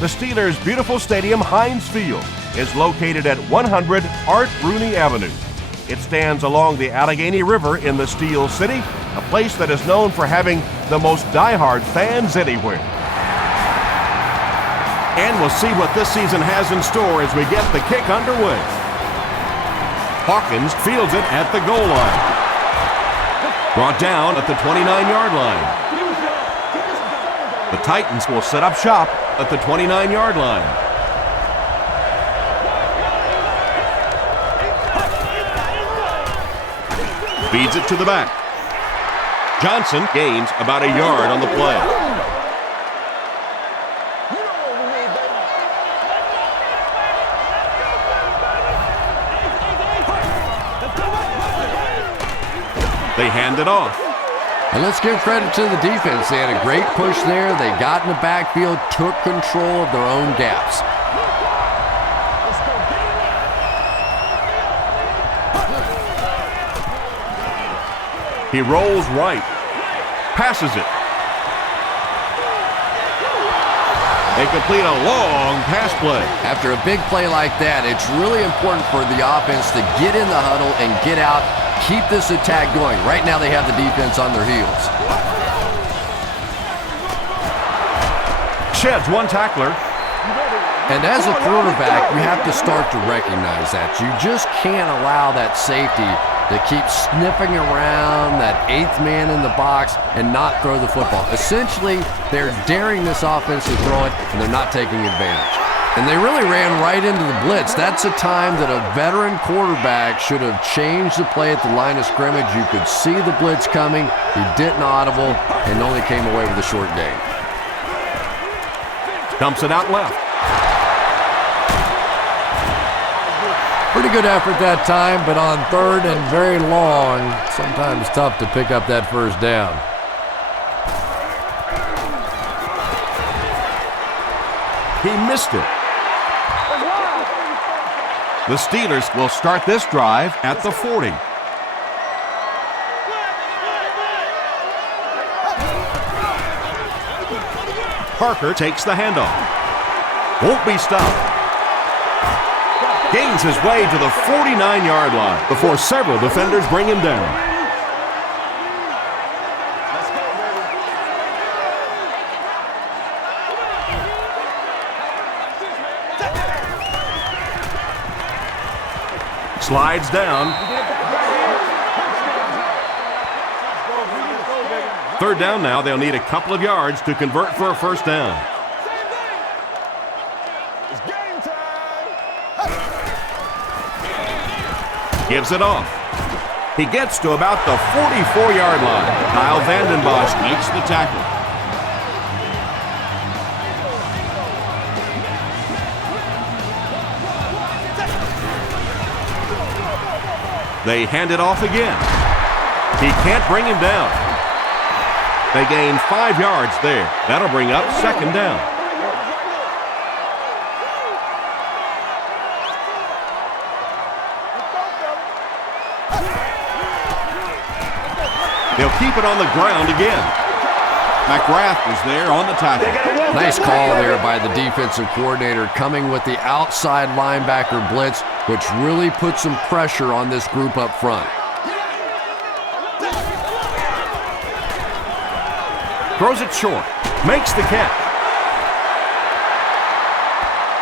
The Steelers' beautiful stadium, Heinz Field, is located at 100 Art Rooney Avenue. It stands along the Allegheny River in the Steel City, a place that is known for having the most diehard fans anywhere. And we'll see what this season has in store as we get the kick underway. Hawkins fields it at the goal line. Brought down at the 29-yard line. The Titans will set up shop at the 29-yard line. Feeds it to the back. Johnson gains about a yard on the play. They hand it off. And let's give credit to the defense. They had a great push there. They got in the backfield, took control of their own gaps. He rolls right, passes it. They complete a long pass play. After a big play like that, it's really important for the offense to get in the huddle and get out, keep this attack going. Right now they have the defense on their heels. Sheds one tackler. And as a quarterback, you have to start to recognize that. You just can't allow that safety to keep sniffing around that eighth man in the box and not throw the football. Essentially, they're daring this offense to throw it, and they're not taking advantage. And they really ran right into the blitz. That's a time that a veteran quarterback should have changed the play at the line of scrimmage. You could see the blitz coming. He didn't audible and only came away with a short gain. Dumps it out left. Pretty good effort that time, but on third and very long, sometimes tough to pick up that first down. He missed it. The Steelers will start this drive at the 40. Parker takes the handoff. Won't be stopped. Gains his way to the 49-yard line before several defenders bring him down. Slides down. Third down now. They'll need a couple of yards to convert for a first down. Gives it off. He gets to about the 44-yard line. Kyle Vanden Bosch makes the tackle. They hand it off again. He can't bring him down. They gain 5 yards there. That'll bring up second down. They'll keep it on the ground again. McGrath is there on the tackle. Nice call there by the defensive coordinator, coming with the outside linebacker blitz, which really put some pressure on this group up front. Throws it short. Makes the catch.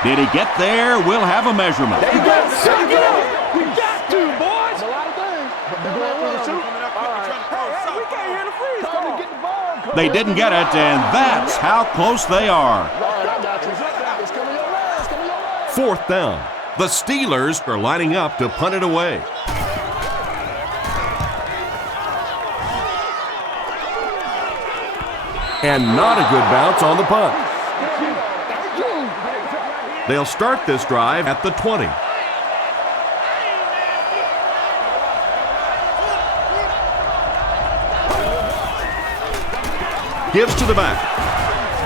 Did he get there? We'll have a measurement. There you go. Suck it up. We got to, boys. A lot of things. They didn't get it, and that's how close they are. Fourth down. The Steelers are lining up to punt it away. And not a good bounce on the punt. They'll start this drive at the 20. Gives to the back.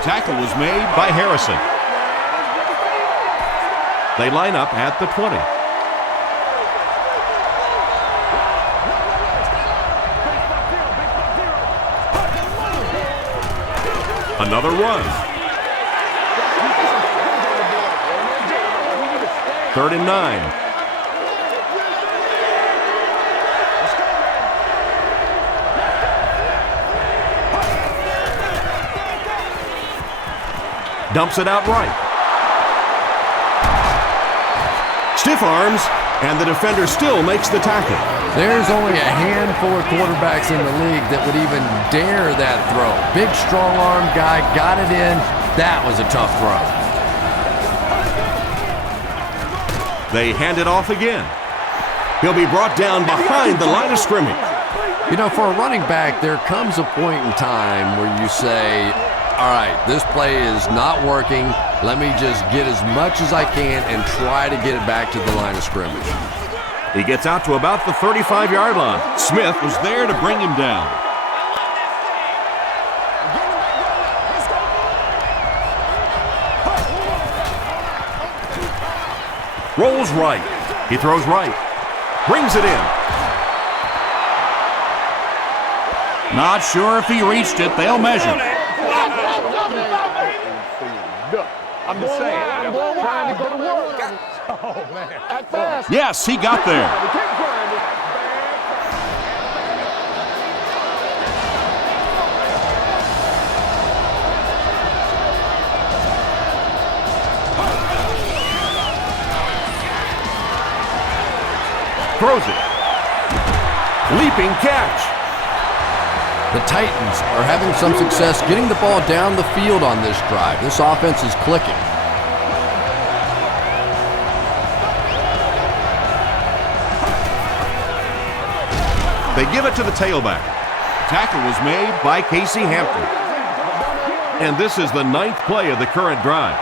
Tackle was made by Harrison. They line up at the 20. Another run. 3rd and 9. Dumps it out right. Stiff arms, and the defender still makes the tackle. There's only a handful of quarterbacks in the league that would even dare that throw. Big, strong-arm guy got it in. That was a tough throw. They hand it off again. He'll be brought down behind the line of scrimmage. You know, for a running back, there comes a point in time where you say, all right, this play is not working. Let me just get as much as I can and try to get it back to the line of scrimmage. He gets out to about the 35-yard line. Smith was there to bring him down. Rolls right. He throws right. Brings it in. Not sure if he reached it. They'll measure. I'm just saying. I'm trying to go to work. Oh, man. Yes, he got there. Throws it. Leaping catch. The Titans are having some success getting the ball down the field on this drive. This offense is clicking. They give it to the tailback. Tackle was made by Casey Hampton. And this is the 9th play of the current drive.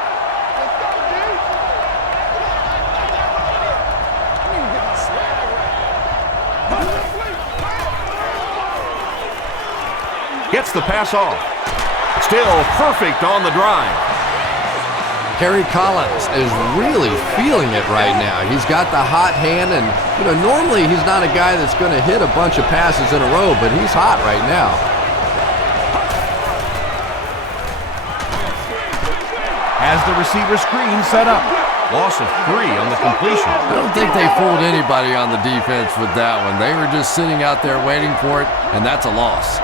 Gets the pass off. Still perfect on the drive. Kerry Collins is really feeling it right now. He's got the hot hand, and normally he's not a guy that's going to hit a bunch of passes in a row, but he's hot right now. Has the receiver screen set up. Loss of 3 on the completion. I don't think they fooled anybody on the defense with that one. They were just sitting out there waiting for it, and that's a loss.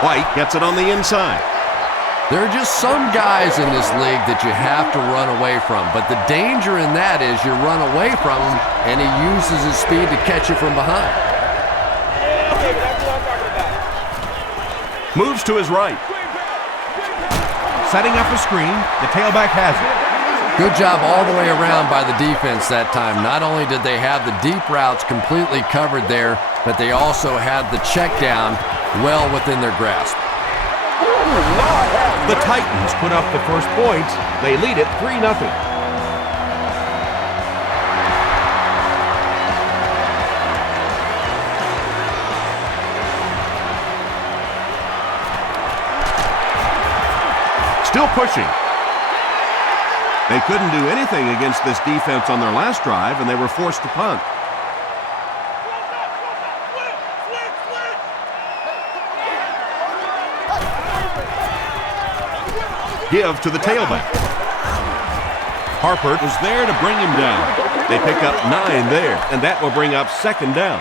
White gets it on the inside. There are just some guys in this league that you have to run away from, but the danger in that is you run away from him and he uses his speed to catch you from behind. Moves to his right. Setting up a screen, the tailback has it. Good job all the way around by the defense that time. Not only did they have the deep routes completely covered there, but they also had the check down well within their grasp. The Titans put up the first points. They lead it 3-0. Still pushing. They couldn't do anything against this defense on their last drive, and they were forced to punt. Give to the tailback. Harper was there to bring him down. They pick up 9 there, and that will bring up 2nd down.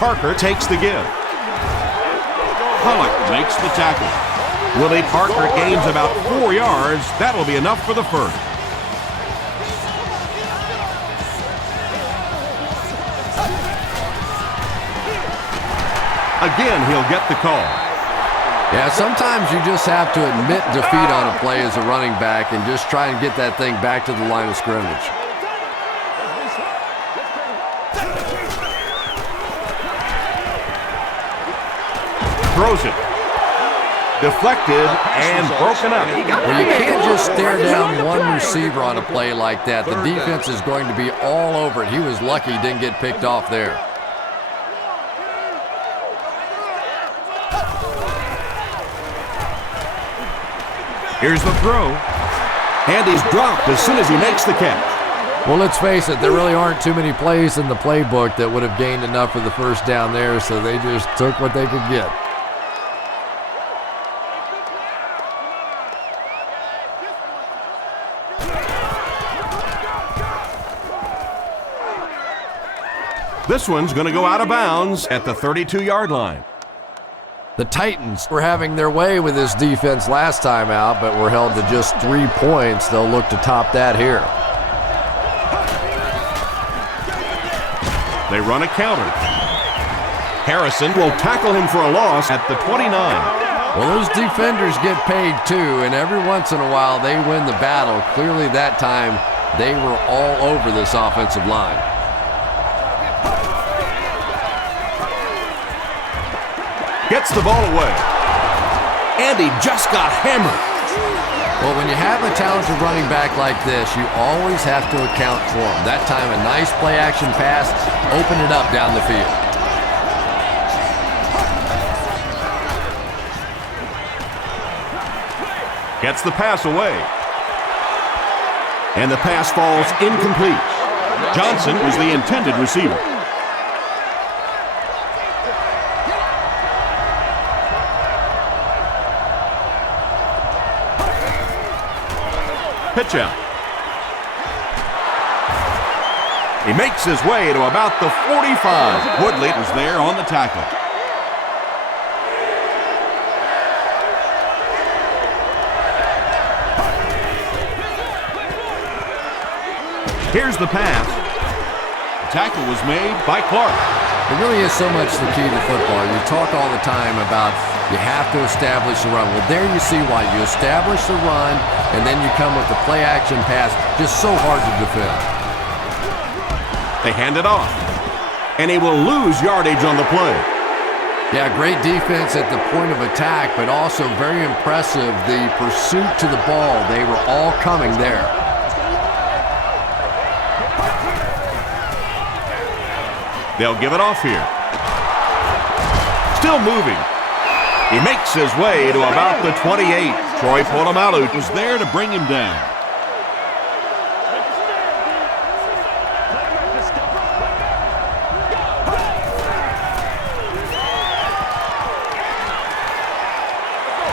Parker takes the give. Pollock makes the tackle. Willie Parker gains about 4 yards. That'll be enough for the first. Again, he'll get the call. Yeah, sometimes you just have to admit defeat on a play as a running back and just try and get that thing back to the line of scrimmage. Throws it. Deflected and broken up. Well, you can't just stare down one receiver on a play like that. The defense is going to be all over it. He was lucky he didn't get picked off there. Here's the throw. And he's dropped as soon as he makes the catch. Well, let's face it, there really aren't too many plays in the playbook that would have gained enough for the first down there, so they just took what they could get. This one's going to go out of bounds at the 32-yard line. The Titans were having their way with this defense last time out, but were held to just 3 points. They'll look to top that here. They run a counter. Harrison will tackle him for a loss at the 29. Well, those defenders get paid too, and every once in a while they win the battle. Clearly that time they were all over this offensive line. Gets the ball away. And he just got hammered. Well, when you have a talented running back like this, you always have to account for him. That time a nice play-action pass, open it up down the field. Gets the pass away. And the pass falls incomplete. Johnson was the intended receiver. Pitch out. He makes his way to about the 45. Woodley was there on the tackle. Here's the pass. The tackle was made by Clark. It really is so much the key to football. You talk all the time about you have to establish the run. Well, there you see why. You establish the run, and then you come with the play-action pass. Just so hard to defend. They hand it off, and he will lose yardage on the play. Yeah, great defense at the point of attack, but also very impressive, the pursuit to the ball. They were all coming there. They'll give it off here. Still moving. He makes his way to about the 28. Troy Polamalu was there to bring him down.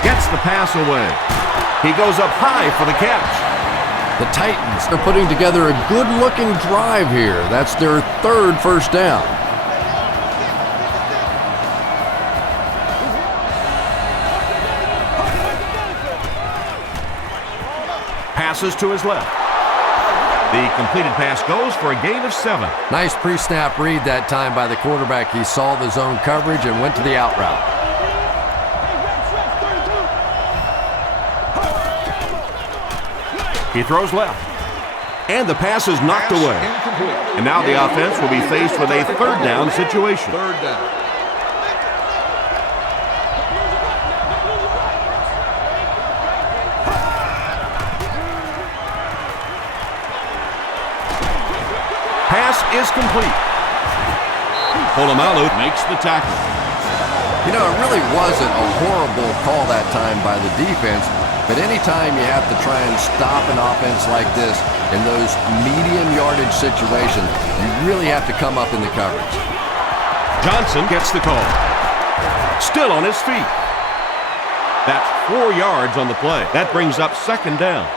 Gets the pass away. He goes up high for the catch. The Titans are putting together a good-looking drive here. That's their third first down. Passes to his left. The completed pass goes for a gain of 7. Nice pre-snap read that time by the quarterback. He saw the zone coverage and went to the out route. He throws left. And the pass is knocked away. And now the offense will be faced with a third down situation. Third down. Pass is complete. Polamalu makes the tackle. You know, it really wasn't a horrible call that time by the defense, but anytime you have to try and stop an offense like this in those medium yardage situations, you really have to come up in the coverage. Johnson gets the call. Still on his feet. That's 4 yards on the play. That brings up second down.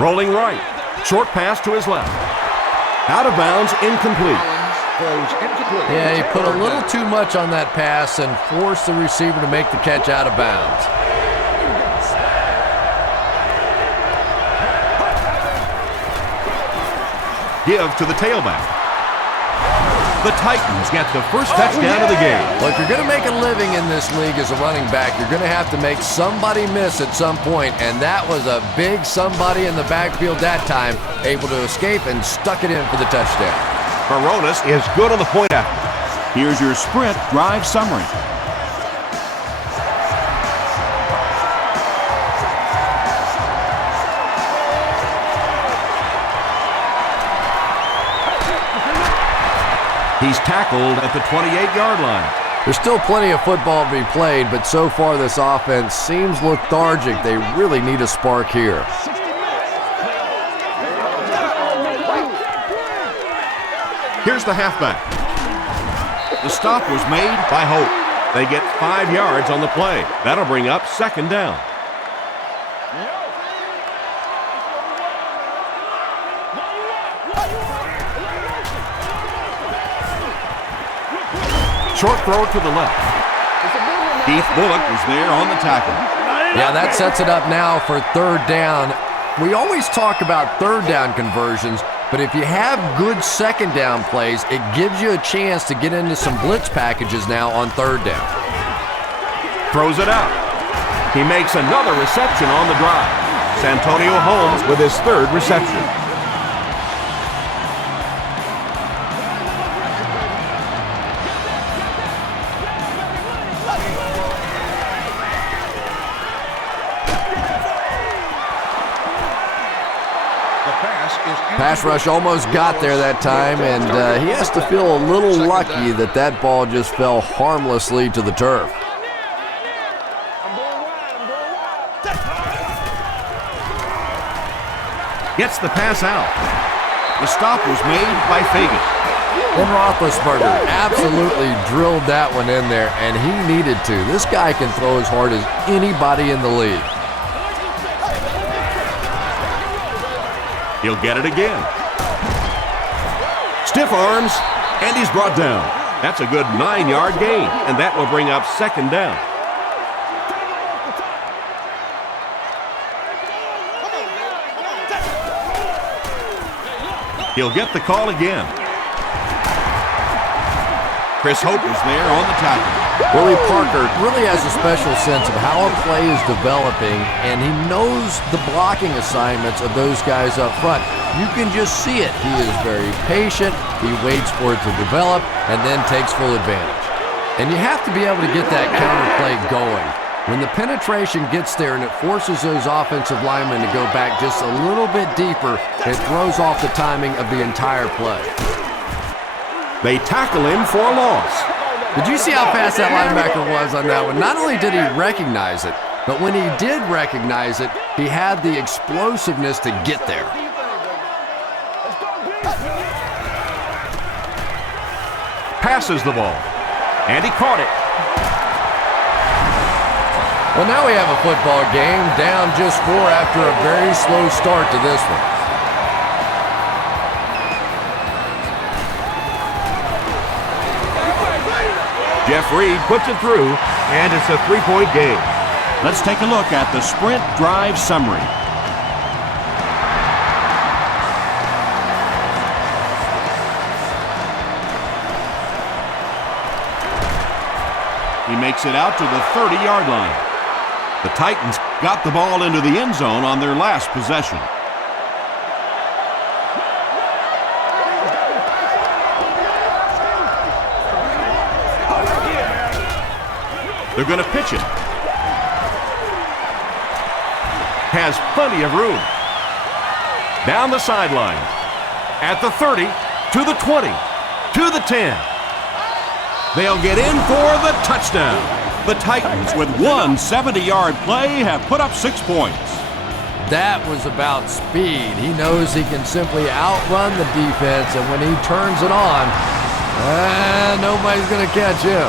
Rolling right. Short pass to his left. Out of bounds, incomplete. Yeah, he put a little too much on that pass and forced the receiver to make the catch out of bounds. Give to the tailback. The Titans get the first touchdown of the game. Well, if you're going to make a living in this league as a running back, you're going to have to make somebody miss at some point, and that was a big somebody in the backfield that time, able to escape and stuck it in for the touchdown. Baronis is good on the point after. Here's your sprint drive summary. He's tackled at the 28-yard line. There's still plenty of football to be played, but so far this offense seems lethargic. They really need a spark here. Here's the halfback. The stop was made by Hope. They get 5 yards on the play. That'll bring up second down. Short throw to the left. Keith Bullock was there on the tackle. Yeah, that sets it up now for third down. We always talk about third down conversions, but if you have good second down plays, it gives you a chance to get into some blitz packages now on third down. Throws it out. He makes another reception on the drive. Santonio Holmes with his third reception. Pass rush almost got there that time, and he has to feel a little lucky that that ball just fell harmlessly to the turf. Gets the pass out. The stop was made by Fagan. Ben Roethlisberger absolutely drilled that one in there, and he needed to. This guy can throw as hard as anybody in the league. He'll get it again. Stiff arms, and he's brought down. That's a good 9-yard gain, and that will bring up second down. He'll get the call again. Chris Hope was there on the tackle. Willie Parker really has a special sense of how a play is developing, and he knows the blocking assignments of those guys up front. You can just see it. He is very patient. He waits for it to develop and then takes full advantage. And you have to be able to get that counter play going. When the penetration gets there and it forces those offensive linemen to go back just a little bit deeper, it throws off the timing of the entire play. They tackle him for a loss. Did you see how fast that linebacker was on that one? Not only did he recognize it, but when he did recognize it, he had the explosiveness to get there. Passes the ball, and he caught it. Well, now we have a football game, down just 4 after a very slow start to this one. Jeff Reed puts it through, and it's a 3-point game. Let's take a look at the sprint drive summary. He makes it out to the 30-yard line. The Titans got the ball into the end zone on their last possession. They're going to pitch it. Has plenty of room. Down the sideline. At the 30, to the 20, to the 10. They'll get in for the touchdown. The Titans, with one 70-yard play, have put up 6 points. That was about speed. He knows he can simply outrun the defense, and when he turns it on, nobody's going to catch him.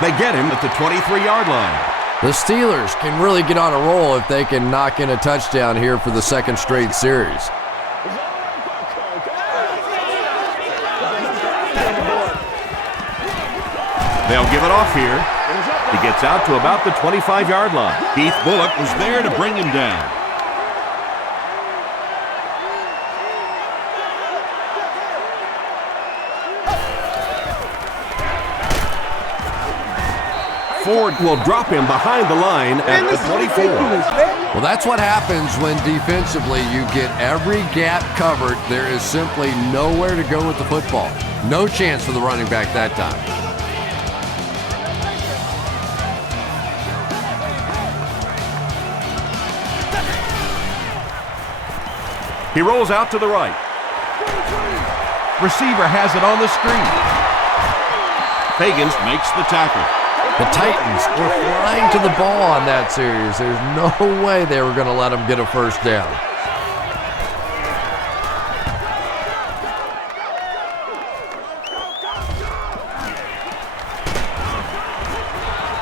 They get him at the 23-yard line. The Steelers can really get on a roll if they can knock in a touchdown here for the second straight series. They'll give it off here. He gets out to about the 25-yard line. Keith Bullock was there to bring him down. Ford will drop him behind the line at the 24. Well, that's what happens when defensively you get every gap covered. There is simply nowhere to go with the football. No chance for the running back that time. He rolls out to the right. Receiver has it on the screen. Fagans makes the tackle. The Titans were flying to the ball on that series. There's no way they were going to let them get a first down.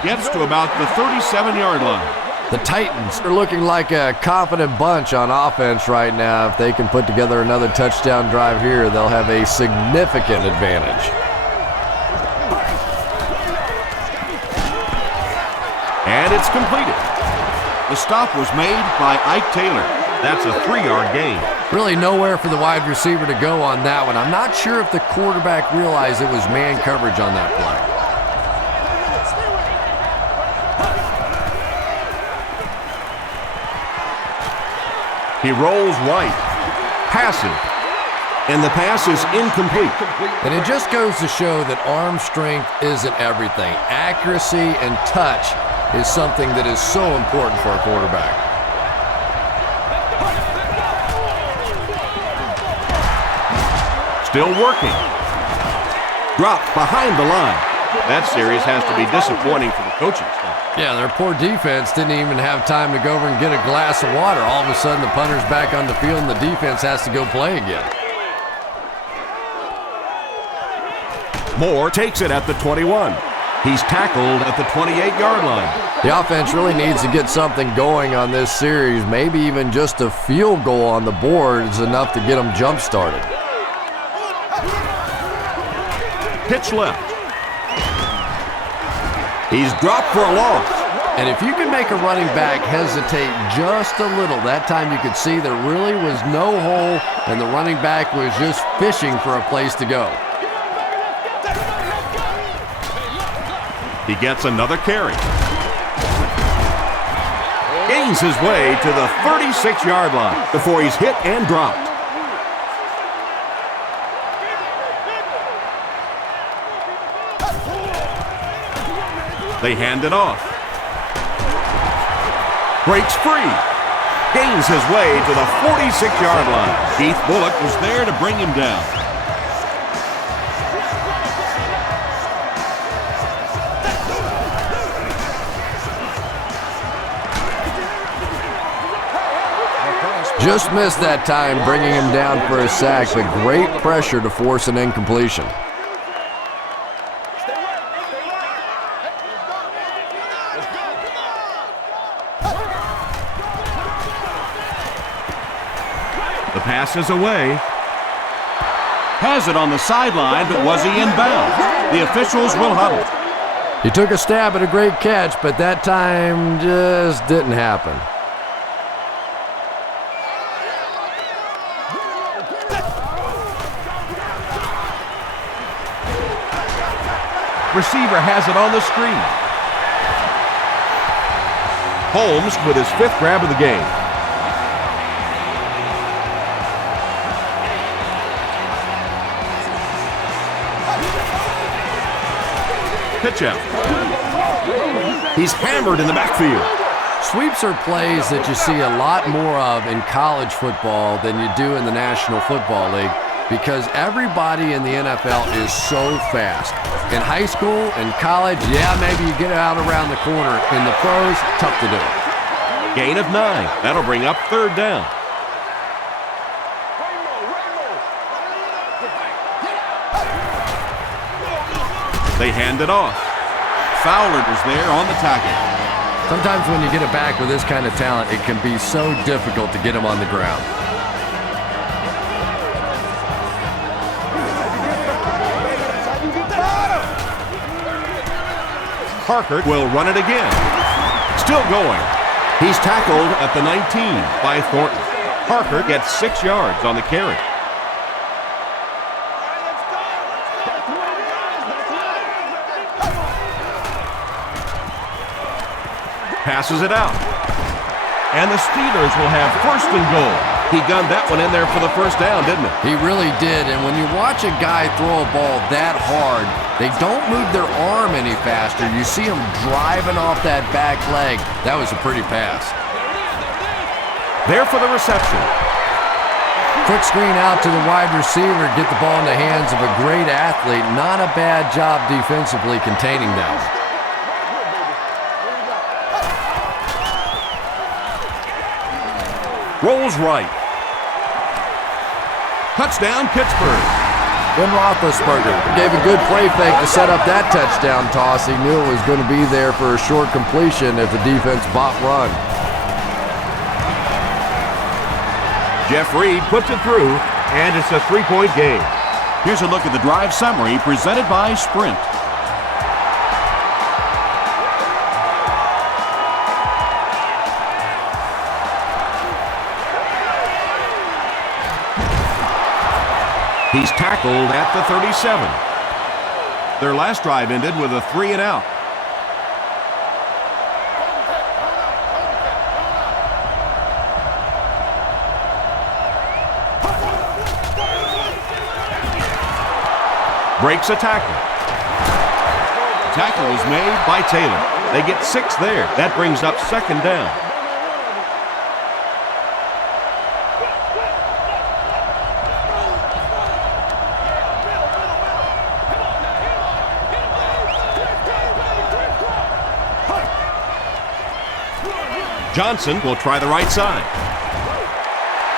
Gets to about the 37-yard line. The Titans are looking like a confident bunch on offense right now. If they can put together another touchdown drive here, they'll have a significant advantage. And it's completed. The stop was made by Ike Taylor. That's a 3-yard gain. Really nowhere for the wide receiver to go on that one. I'm not sure if the quarterback realized it was man coverage on that play. He rolls right. Passes. And the pass is incomplete. And it just goes to show that arm strength isn't everything. Accuracy and touch is something that is so important for a quarterback. Still working. Dropped behind the line. That series has to be disappointing for the coaching staff. Yeah, their poor defense didn't even have time to go over and get a glass of water. All of a sudden, the punter's back on the field and the defense has to go play again. Moore takes it at the 21. He's tackled at the 28-yard line. The offense really needs to get something going on this series. Maybe even just a field goal on the board is enough to get them jump-started. Pitch left. He's dropped for a loss. And if you can make a running back hesitate just a little, that time you could see there really was no hole and the running back was just fishing for a place to go. He gets another carry. Gains his way to the 36-yard line before he's hit and dropped. They hand it off. Breaks free. Gains his way to the 46-yard line. Keith Bullock was there to bring him down. Just missed that time, bringing him down for a sack, but great pressure to force an incompletion. The pass is away. Has it on the sideline, but was he in bounds? The officials will huddle. He took a stab at a great catch, but that time just didn't happen. Receiver has it on the screen. Holmes with his 5th grab of the game. Pitch out. He's hammered in the backfield. Sweeps are plays that you see a lot more of in college football than you do in the National Football League because everybody in the NFL is so fast. In high school and college, yeah, maybe you get it out around the corner. In the pros, tough to do. Gain of 9. That'll bring up 3rd down. They hand it off. Fowler was there on the tackle. Sometimes when you get it back with this kind of talent, it can be so difficult to get him on the ground. Parker will run it again. Still going. He's tackled at the 19 by Thornton. Parker gets 6 yards on the carry. Passes it out. And the Steelers will have 1st and goal. He gunned that one in there for the 1st down, didn't he? He really did. And when you watch a guy throw a ball that hard, they don't move their arm any faster. You see him driving off that back leg. That was a pretty pass. There for the reception. Quick screen out to the wide receiver. Get the ball in the hands of a great athlete. Not a bad job defensively containing that. Rolls right. Touchdown, Pittsburgh. Ben Roethlisberger gave a good play fake to set up that touchdown toss. He knew it was going to be there for a short completion if the defense bought run. Jeff Reed puts it through, and it's a 3-point game. Here's a look at the drive summary presented by Sprint. He's tackled at the 37. Their last drive ended with a 3-and-out. Breaks a tackle. Tackle is made by Taylor. They get 6 there. That brings up 2nd down. Johnson will try the right side.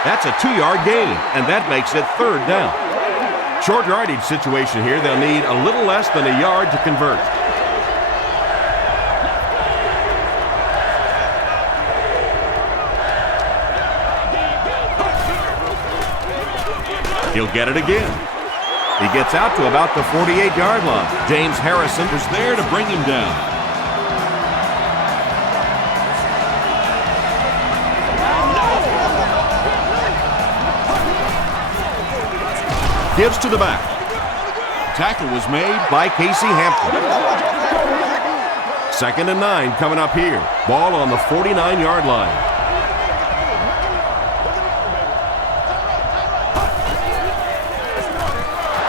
That's a 2-yard gain, and that makes it 3rd down. Short yardage situation here. They'll need a little less than a yard to convert. He'll get it again. He gets out to about the 48-yard line. James Harrison was there to bring him down. Gives to the back. Tackle was made by Casey Hampton. 2nd and 9 coming up here. Ball on the 49-yard line.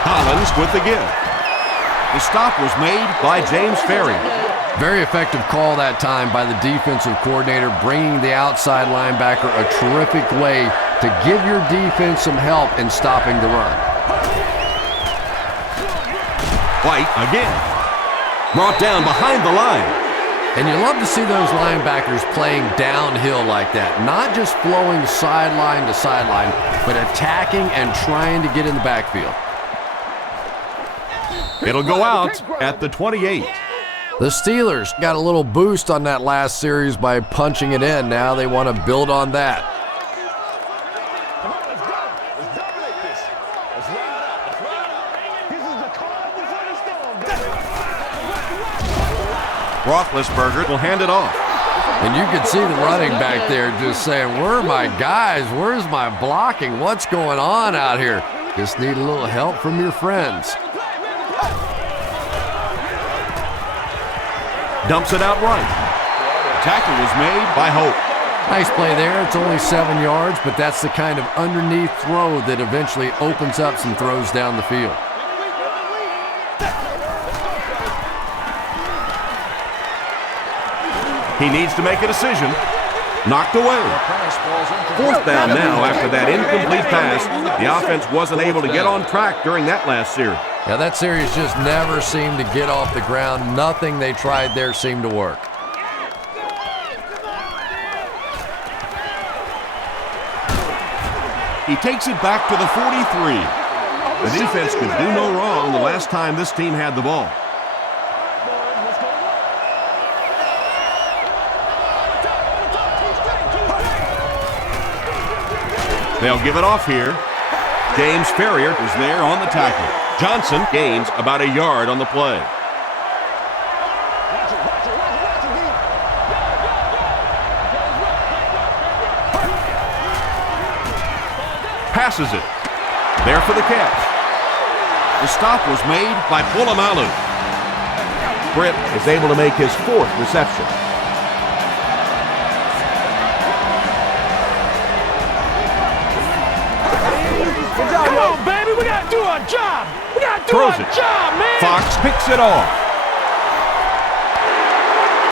Collins with the give. The stop was made by James Ferrier. Very effective call that time by the defensive coordinator, bringing the outside linebacker a terrific way to give your defense some help in stopping the run. White again. Brought down behind the line. And you love to see those linebackers playing downhill like that. Not just flowing sideline to sideline, but attacking and trying to get in the backfield. It'll go out at the 28. The Steelers got a little boost on that last series by punching it in. Now they want to build on that. Roethlisberger will hand it off. And you can see the running back there just saying, where are my guys? Where's my blocking? What's going on out here? Just need a little help from your friends. Dumps it out right. Tackle was made by Hope. Nice play there. It's only 7 yards, but that's the kind of underneath throw that eventually opens up some throws down the field. He needs to make a decision. Knocked away. 4th down now after that incomplete pass. The offense wasn't able to get on track during that last series. Yeah, that series just never seemed to get off the ground. Nothing they tried there seemed to work. He takes it back to the 43. The defense could do no wrong the last time this team had the ball. They'll give it off here. James Ferrier was there on the tackle. Johnson gains about a yard on the play. Passes it. There for the catch. The stop was made by Polamalu. Britt is able to make his 4th reception. We gotta do our job. We gotta do Throws our it. job, man. Fox picks it off.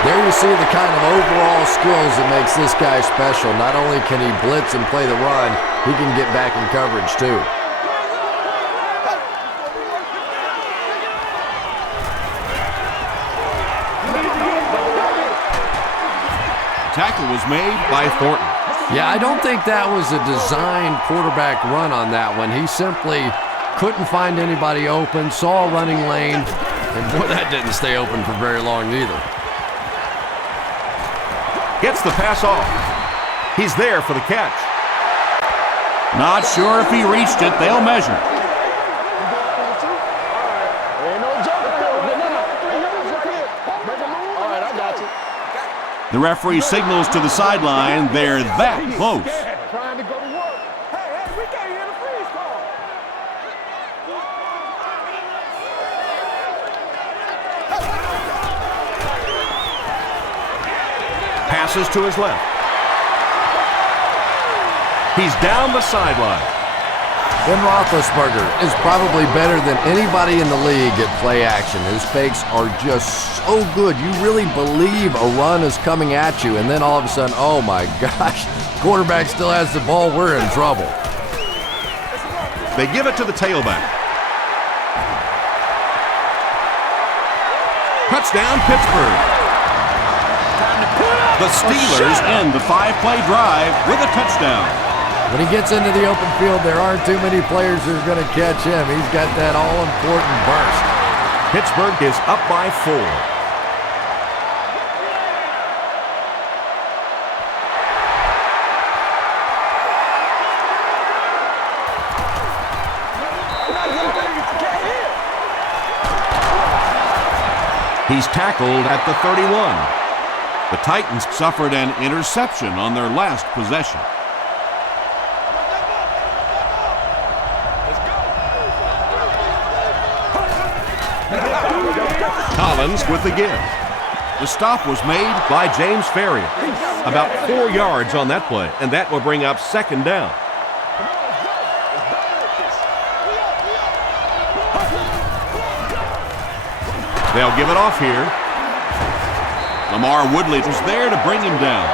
There you see the kind of overall skills that makes this guy special. Not only can he blitz and play the run, he can get back in coverage too. Tackle was made by Thornton. Yeah, I don't think that was a designed quarterback run on that one. He simply couldn't find anybody open, saw a running lane, and boy, that didn't stay open for very long either. Gets the pass off. He's there for the catch. Not sure if he reached it. They'll measure. The referee signals to the sideline. They're that close. Trying to go to work. Hey, we can't hear the freeze call. Passes to his left. He's down the sideline. Ben Roethlisberger is probably better than anybody in the league at play action. His fakes are just so good. You really believe a run is coming at you, and then all of a sudden, oh my gosh, quarterback still has the ball. We're in trouble. They give it to the tailback. Touchdown, Pittsburgh. The Steelers end the 5-play drive with a touchdown. When he gets into the open field, there aren't too many players who are going to catch him. He's got that all-important burst. Pittsburgh is up by 4. He's tackled at the 31. The Titans suffered an interception on their last possession. Collins with the give. The stop was made By James Ferrier. About 4 yards on that play, and that will bring up second down. They'll give it off here. Lamar Woodley was there to bring him down.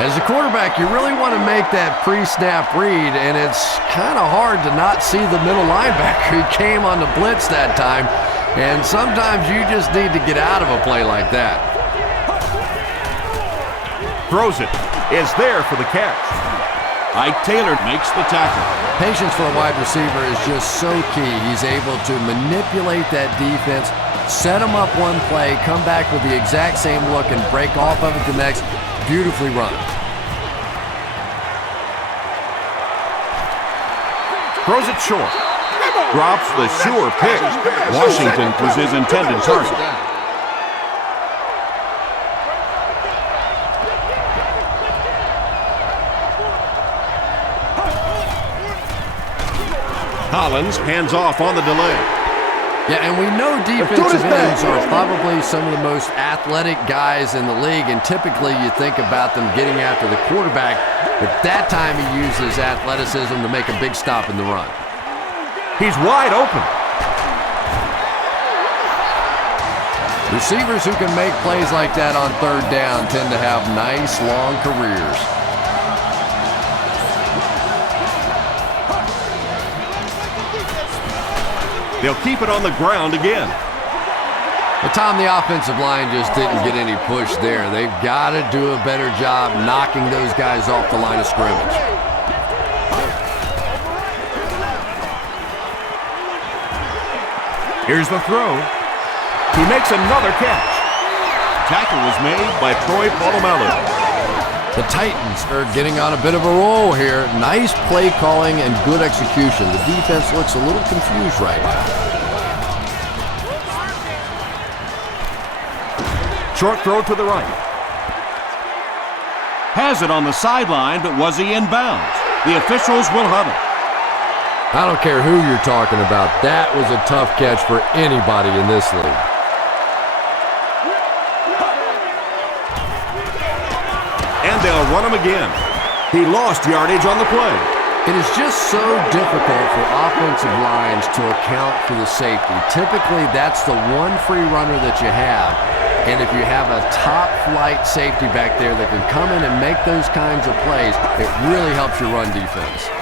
As a quarterback, you really want to make that pre-snap read, and it's kind of hard to not see the middle linebacker. He came on the blitz that time, and sometimes you just need to get out of a play like that. Throws it. Is there for the catch. Ike Taylor makes the tackle. Patience for a wide receiver is just so key. He's able to manipulate that defense, set them up one play, come back with the exact same look, and break off of it the next. Beautifully run. Throws it short. Drops the sure pick. Washington was his intended target. Collins hands off on the delay. Yeah, and we know defensive ends are probably some of the most athletic guys in the league, and typically you think about them getting after the quarterback, but that time he uses athleticism to make a big stop in the run. He's wide open. Receivers who can make plays like that on third down tend to have nice, long careers. They'll keep it on the ground again. But Tom, the offensive line just didn't get any push there. They've got to do a better job knocking those guys off the line of scrimmage. Here's the throw. He makes another catch. Tackle was made By Troy Polamalu. The Titans are getting on a bit of a roll here. Nice play calling and good execution. The defense looks a little confused right now. Short throw to the right. has it on the sideline, but was he in bounds? The officials will huddle. I don't care who you're talking about. That was a tough catch for anybody in this league. And they'll run him again. He lost yardage on the play. It is just so difficult for offensive lines to account for the safety. Typically, that's the one free runner that you have. And if you have a top-flight safety back there that can come in and make those kinds of plays, it really helps your run defense.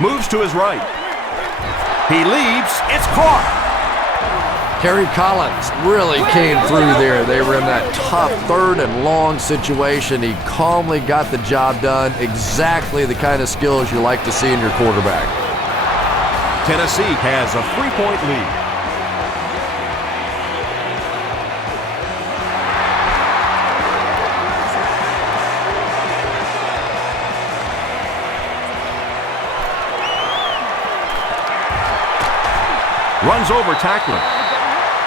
Moves to his right. He leaps. It's caught. Kerry Collins really came through there. They were in that tough 3rd and long situation. He calmly got the job done. Exactly the kind of skills you like to see in your quarterback. Tennessee has a 3-point lead. Runs over tackler.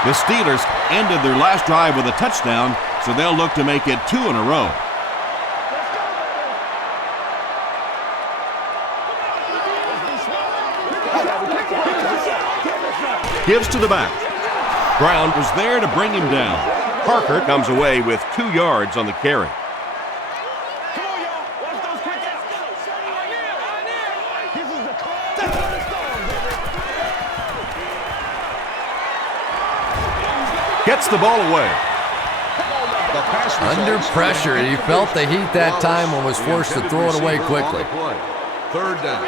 The Steelers ended their last drive with a touchdown, so they'll look to make it 2 in a row. Gives to the back. Brown was there to bring him down. Parker comes away with 2 yards on the carry. Gets the ball away. Under pressure, he felt the heat that time and was forced to throw it away quickly. 3rd down.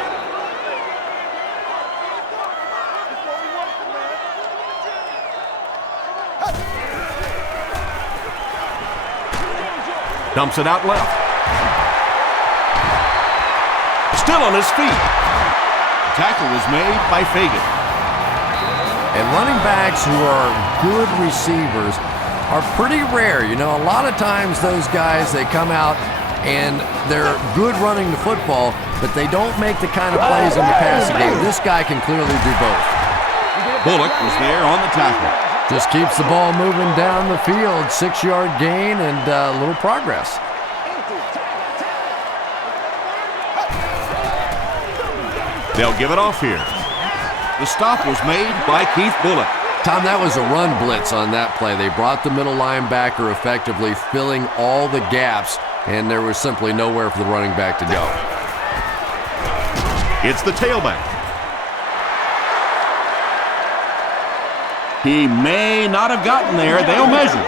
Dumps it out left. Still on his feet. The tackle was made by Fagan. And running backs who are good receivers are pretty rare. You know, a lot of times those guys, they come out and they're good running the football, but they don't make the kind of plays in the passing game. This guy can clearly do both. Bullock was there on the tackle. Just keeps the ball moving down the field. 6-yard gain and a little progress. They'll give it off here. The stop was made by Keith Bullock. Tom, that was a run blitz on that play. They brought the middle linebacker effectively, filling all the gaps, and there was simply nowhere for the running back to go. It's the tailback. He may not have gotten there. They'll measure.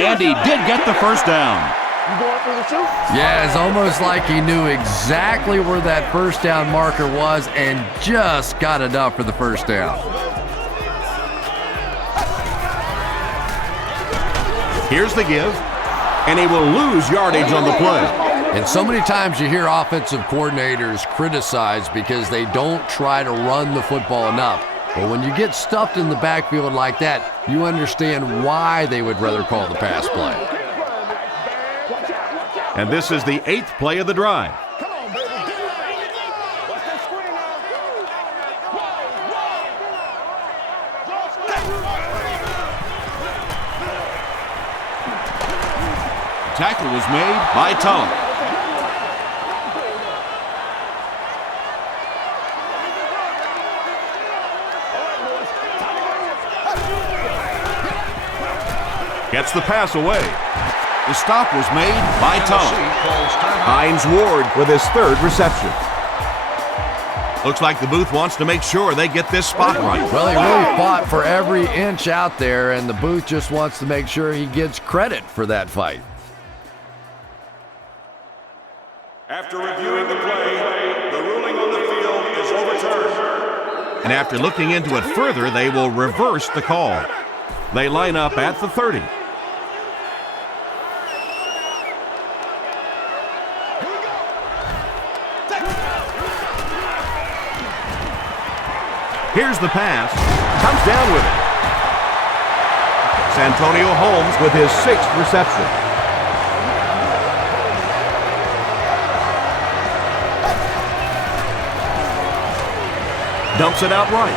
And he did get the first down. Yeah, it's almost like he knew exactly where that first down marker was and just got enough for the first down. Here's the give, and he will lose yardage on the play. And so many times you hear offensive coordinators criticized because they don't try to run the football enough. But when you get stuffed in the backfield like that, you understand why they would rather call the pass play. And this is the 8th play of the drive. The tackle was made by Tulloch. Gets the pass away. The stop was made by Tulloch. Hines Ward with his 3rd reception. Looks like the booth wants to make sure they get this spot right. Well, he really fought for every inch out there, and the booth just wants to make sure he gets credit for that fight. After reviewing the play, the ruling on the field is overturned. And after looking into it further, they will reverse the call. They line up at the 30. Here's the pass. Comes down with it. Santonio Holmes with his 6th reception. Dumps it out right.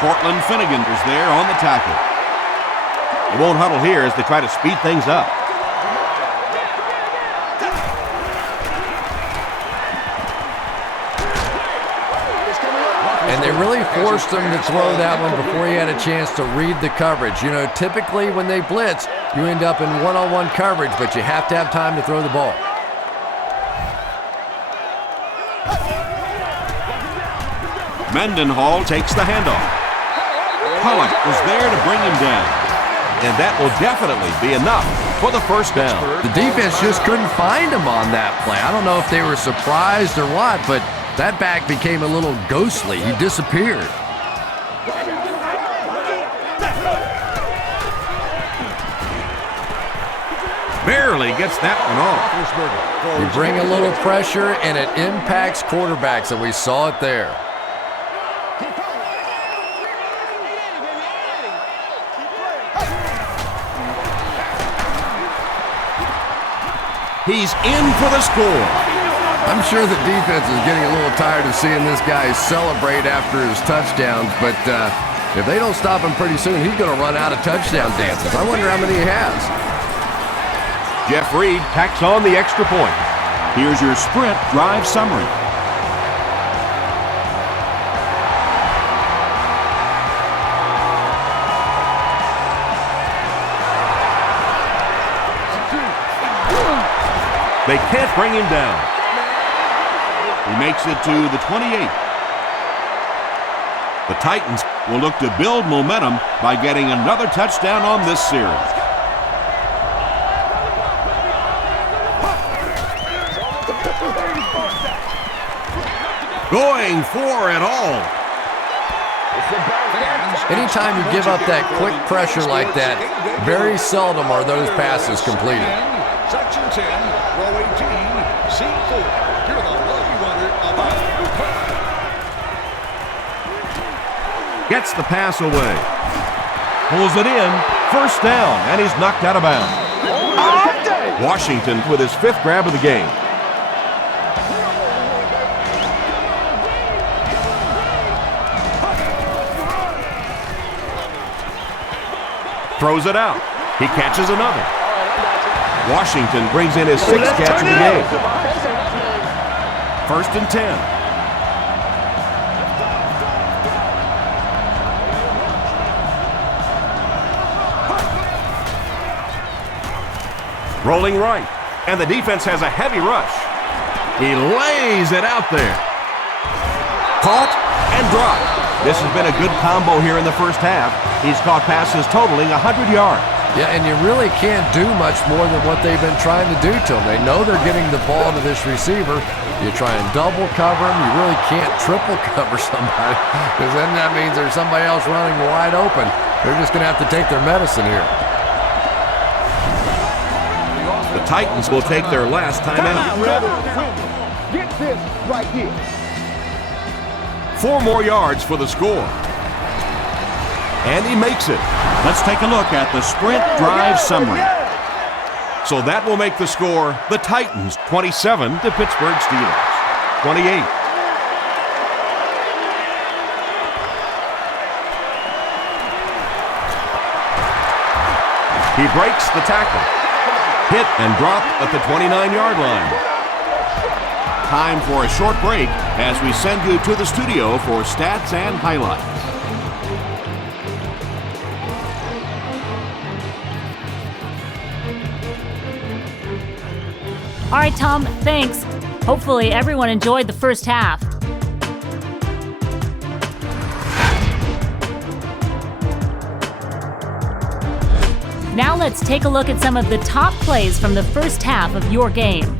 Cortland Finnegan is there on the tackle. They won't huddle here as they try to speed things up. And they really forced him to throw that one before he had a chance to read the coverage. You know, typically when they blitz, you end up in one-on-one coverage, but you have to have time to throw the ball. Mendenhall takes the handoff. Pollock was there to bring him down. and that will definitely be enough for the first down. The defense just couldn't find him on that play. I don't know if they were surprised or what, but that back became a little ghostly. He disappeared. Barely gets that one off. You bring a little pressure, and it impacts quarterbacks, and we saw it there. He's in for the score. I'm sure the defense is getting a little tired of seeing this guy celebrate after his touchdowns, but if they don't stop him pretty soon, he's going to run out of touchdown dances. I wonder how many he has. Jeff Reed tacks on the extra point. Here's your sprint drive summary. They can't bring him down. He makes it to the 28. The Titans will look to build momentum by getting another touchdown on this series. Going for it all. Anytime you give up that quick pressure like that, very seldom are those passes completed. Section 10, row 18, scene 4. You're the lucky runner of the Gets the pass away. Pulls it in. First down, and he's knocked out of bounds. Washington with his 5th grab of the game. Throws it out. He catches another. Washington brings in his 6th catch of the game. 1st and 10. Rolling right, and the defense has a heavy rush. He lays it out there. Caught and dropped. This has been a good combo here in the first half. He's caught passes totaling 100 yards. Yeah, and you really can't do much more than what they've been trying to do to him. They know they're getting the ball to this receiver. You try and double cover him. You really can't triple cover somebody, because then that means there's somebody else running wide open. They're just going to have to take their medicine here. The Titans will take their last timeout. Get this right here. 4 more yards for the score. And he makes it. Let's take a look at the sprint drive summary. So that will make the score the Titans 27 to Pittsburgh Steelers 28. He breaks the tackle. Hit and dropped at the 29-yard line. Time for a short break as we send you to the studio for stats and highlights. All right, Tom, thanks. Hopefully everyone enjoyed the first half. Now let's take a look at some of the top plays from the first half of your game.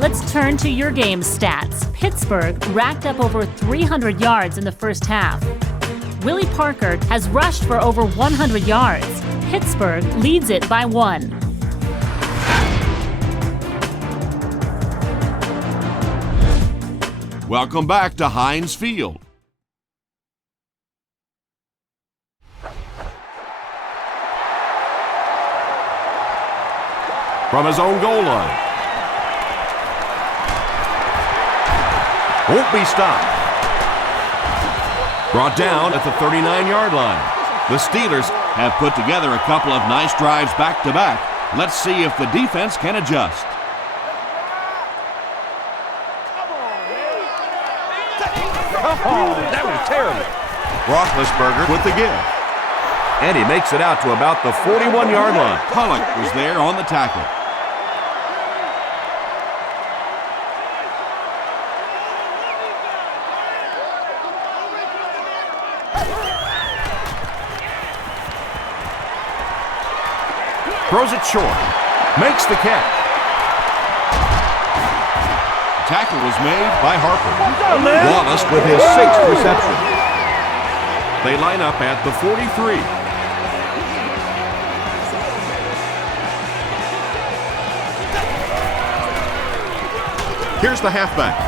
Let's turn to your game stats. Pittsburgh racked up over 300 yards in the first half. Willie Parker has rushed for over 100 yards. Pittsburgh leads it by 1. Welcome back to Heinz Field. From his own goal line. Won't be stopped. Brought down at the 39-yard line. The Steelers have put together a couple of nice drives back-to-back. Let's see if the defense can adjust. That was terrible. Roethlisberger with the give. And he makes it out to about the 41-yard line. Pollock was there on the tackle. Throws it short. Makes the catch. Tackle was made by Harper. Wallace with his 6th reception. They line up at the 43. Here's the halfback.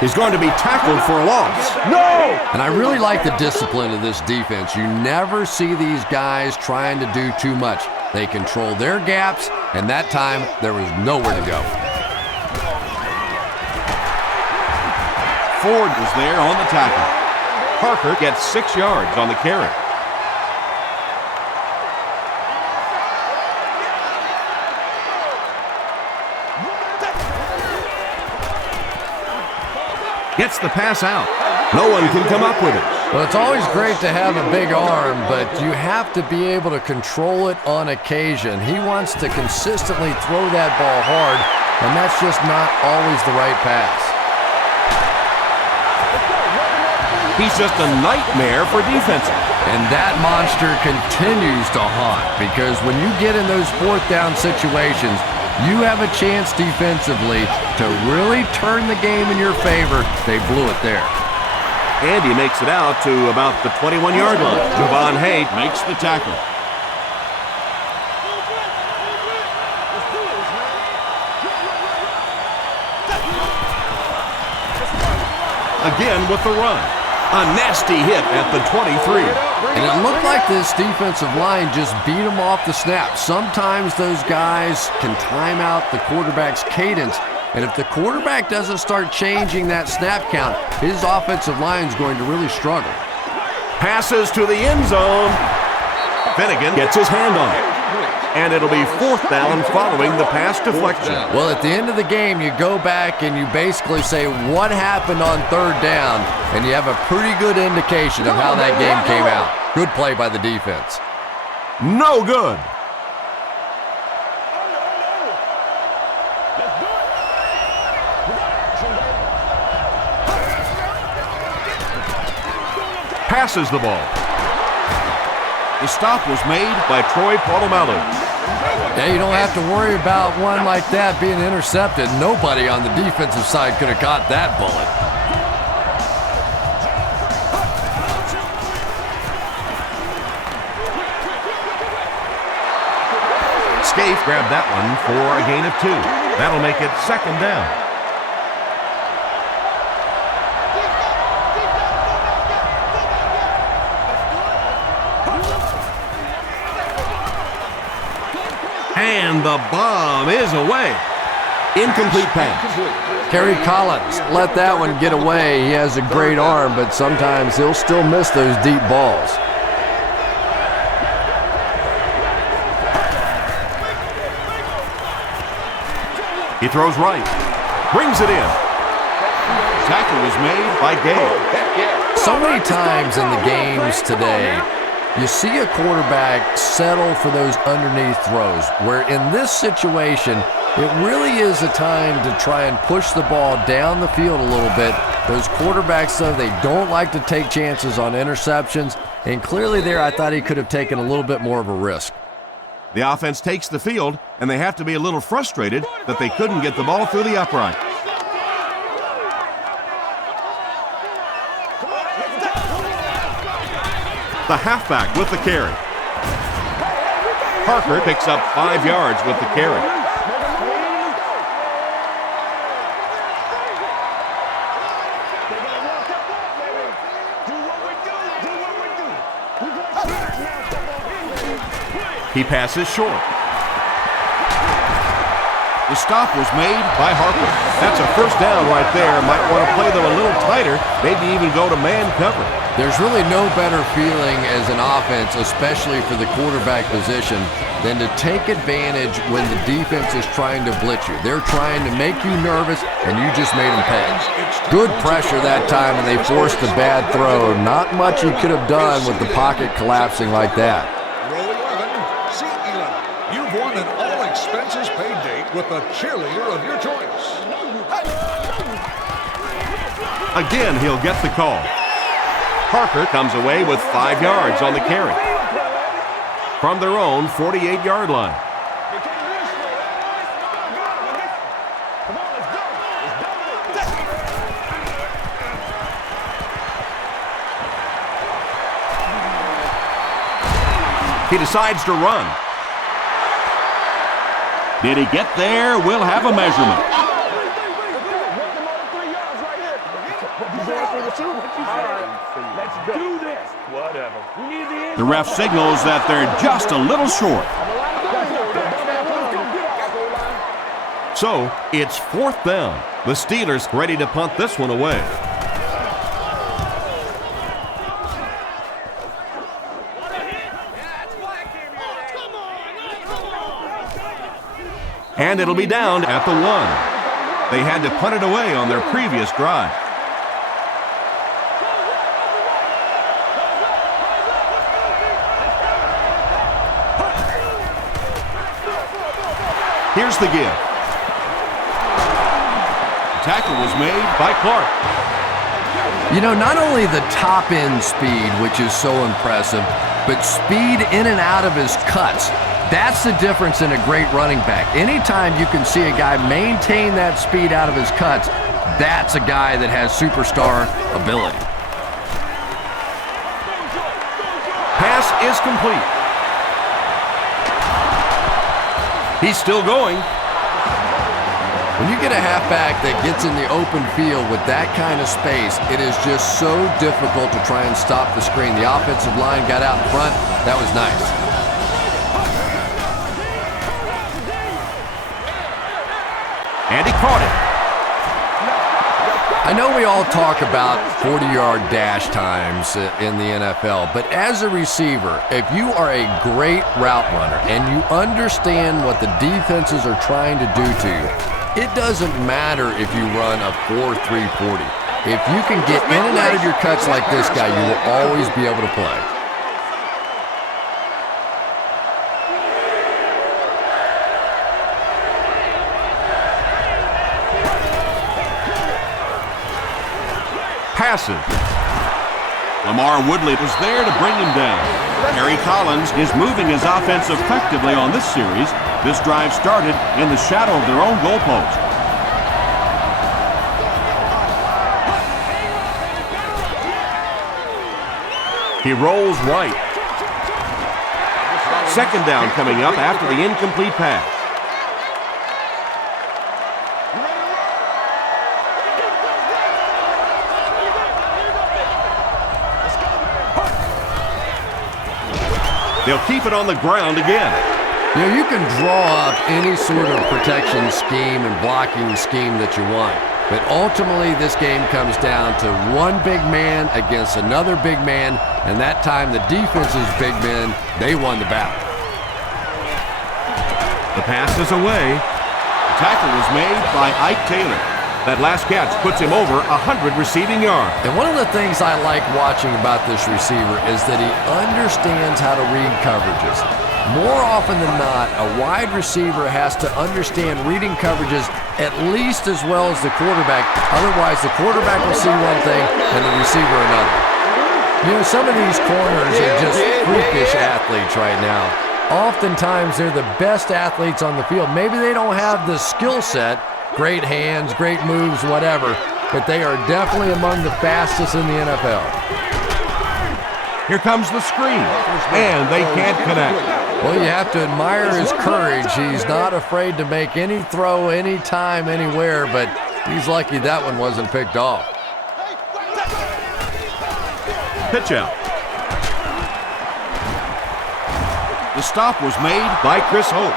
He's going to be tackled for a loss. No! And I really like the discipline of this defense. You never see these guys trying to do too much. They control their gaps, and that time there was nowhere to go. Ford was there on the tackle. Parker gets 6 yards on the carry. Gets the pass out. No one can come up with it. Well, it's always great to have a big arm, but you have to be able to control it on occasion. He wants to consistently throw that ball hard, and that's just not always the right pass. He's just a nightmare for defenses. And that monster continues to haunt, because when you get in those 4th down situations, you have a chance defensively to really turn the game in your favor. They blew it there. And he makes it out to about the 21-yard line. Javon Hay Makes the tackle. again with the run. A nasty hit at the 23. And it looked like this defensive line just beat them off the snap. Sometimes those guys can time out the quarterback's cadence, and if the quarterback doesn't start changing that snap count, his offensive line is going to really struggle. Passes to the end zone. Finnegan gets his hand on it. And it'll be fourth down following the pass deflection. Well, at the end of the game, you go back and you basically say what happened on third down, and you have a pretty good indication of how that game came out. Good play by the defense. No good. Passes the ball. The stop was made by Troy Polamalu. Yeah, you don't have to worry about one like that being intercepted. Nobody on the defensive side could have caught that bullet. Scaife grabbed that one for a gain of 2. That'll make it second down. And the bomb is away. Incomplete pass. Kerry Collins let that one get away. He has a great arm, but sometimes he'll still miss those deep balls. He throws right. Brings it in. Tackle was made by Gay. So many times in the games today, you see a quarterback settle for those underneath throws, where in this situation, it really is a time to try and push the ball down the field a little bit. Those quarterbacks, though, they don't like to take chances on interceptions, and clearly there I thought he could have taken a little bit more of a risk. The offense takes the field, and they have to be a little frustrated that they couldn't get the ball through the upright. The halfback with the carry. Parker picks up 5 yards with the carry. He passes short. The stop was made by Harper. That's a first down right there. Might want to play them a little tighter, maybe even go to man cover. There's really no better feeling as an offense, especially for the quarterback position, than to take advantage when the defense is trying to blitz you. They're trying to make you nervous, and you just made them pay. Good pressure that time, and they forced a bad throw. Not much you could have done with the pocket collapsing like that. Row 11, seat 11. You've won an all-expenses paid date with the cheerleader of your choice. Again, he'll get the call. Parker comes away with 5 yards on the carry. From their own 48-yard line. He decides to run. Did he get there? We'll have a measurement. Let's do this. Whatever. The ref signals that they're just a little short. So, it's 4th down. The Steelers ready to punt this one away. And it'll be down at the 1. They had to punt it away on their previous drive. Here's the give. The tackle was made by Clark. You know, not only the top end speed, which is so impressive, but speed in and out of his cuts. That's the difference in a great running back. Anytime you can see a guy maintain that speed out of his cuts, that's a guy that has superstar ability. Pass is complete. He's still going. When you get a halfback that gets in the open field with that kind of space, it is just so difficult to try and stop the screen. The offensive line got out in front. That was nice. And he caught it. I know we all talk about 40-yard dash times in the NFL, but as a receiver, if you are a great route runner and you understand what the defenses are trying to do to you, it doesn't matter if you run a 4.3 40. If you can get in and out of your cuts like this guy, you will always be able to play. Passes. Lamar Woodley was there to bring him down. Harry Collins is moving his offense effectively on this series. This drive started in the shadow of their own goalpost. He rolls right. 2nd down coming up after the incomplete pass. They'll keep it on the ground again. You know, you can draw up any sort of protection scheme and blocking scheme that you want. But ultimately, this game comes down to one big man against another big man. And that time, the defense's big men, they won the battle. The pass is away. The tackle was made by Ike Taylor. That last catch puts him over 100 receiving yards. And one of the things I like watching about this receiver is that he understands how to read coverages. More often than not, a wide receiver has to understand reading coverages at least as well as the quarterback. Otherwise, the quarterback will see one thing and the receiver another. You know, some of these corners are just freakish athletes right now. Oftentimes, they're the best athletes on the field. Maybe they don't have the skill set, great hands, great moves, whatever, but they are definitely among the fastest in the NFL. Here comes the screen, and they can't connect. Well, you have to admire his courage. He's not afraid to make any throw, anytime, anywhere, but he's lucky that one wasn't picked off. Pitch out. The stop was made by Chris Hope.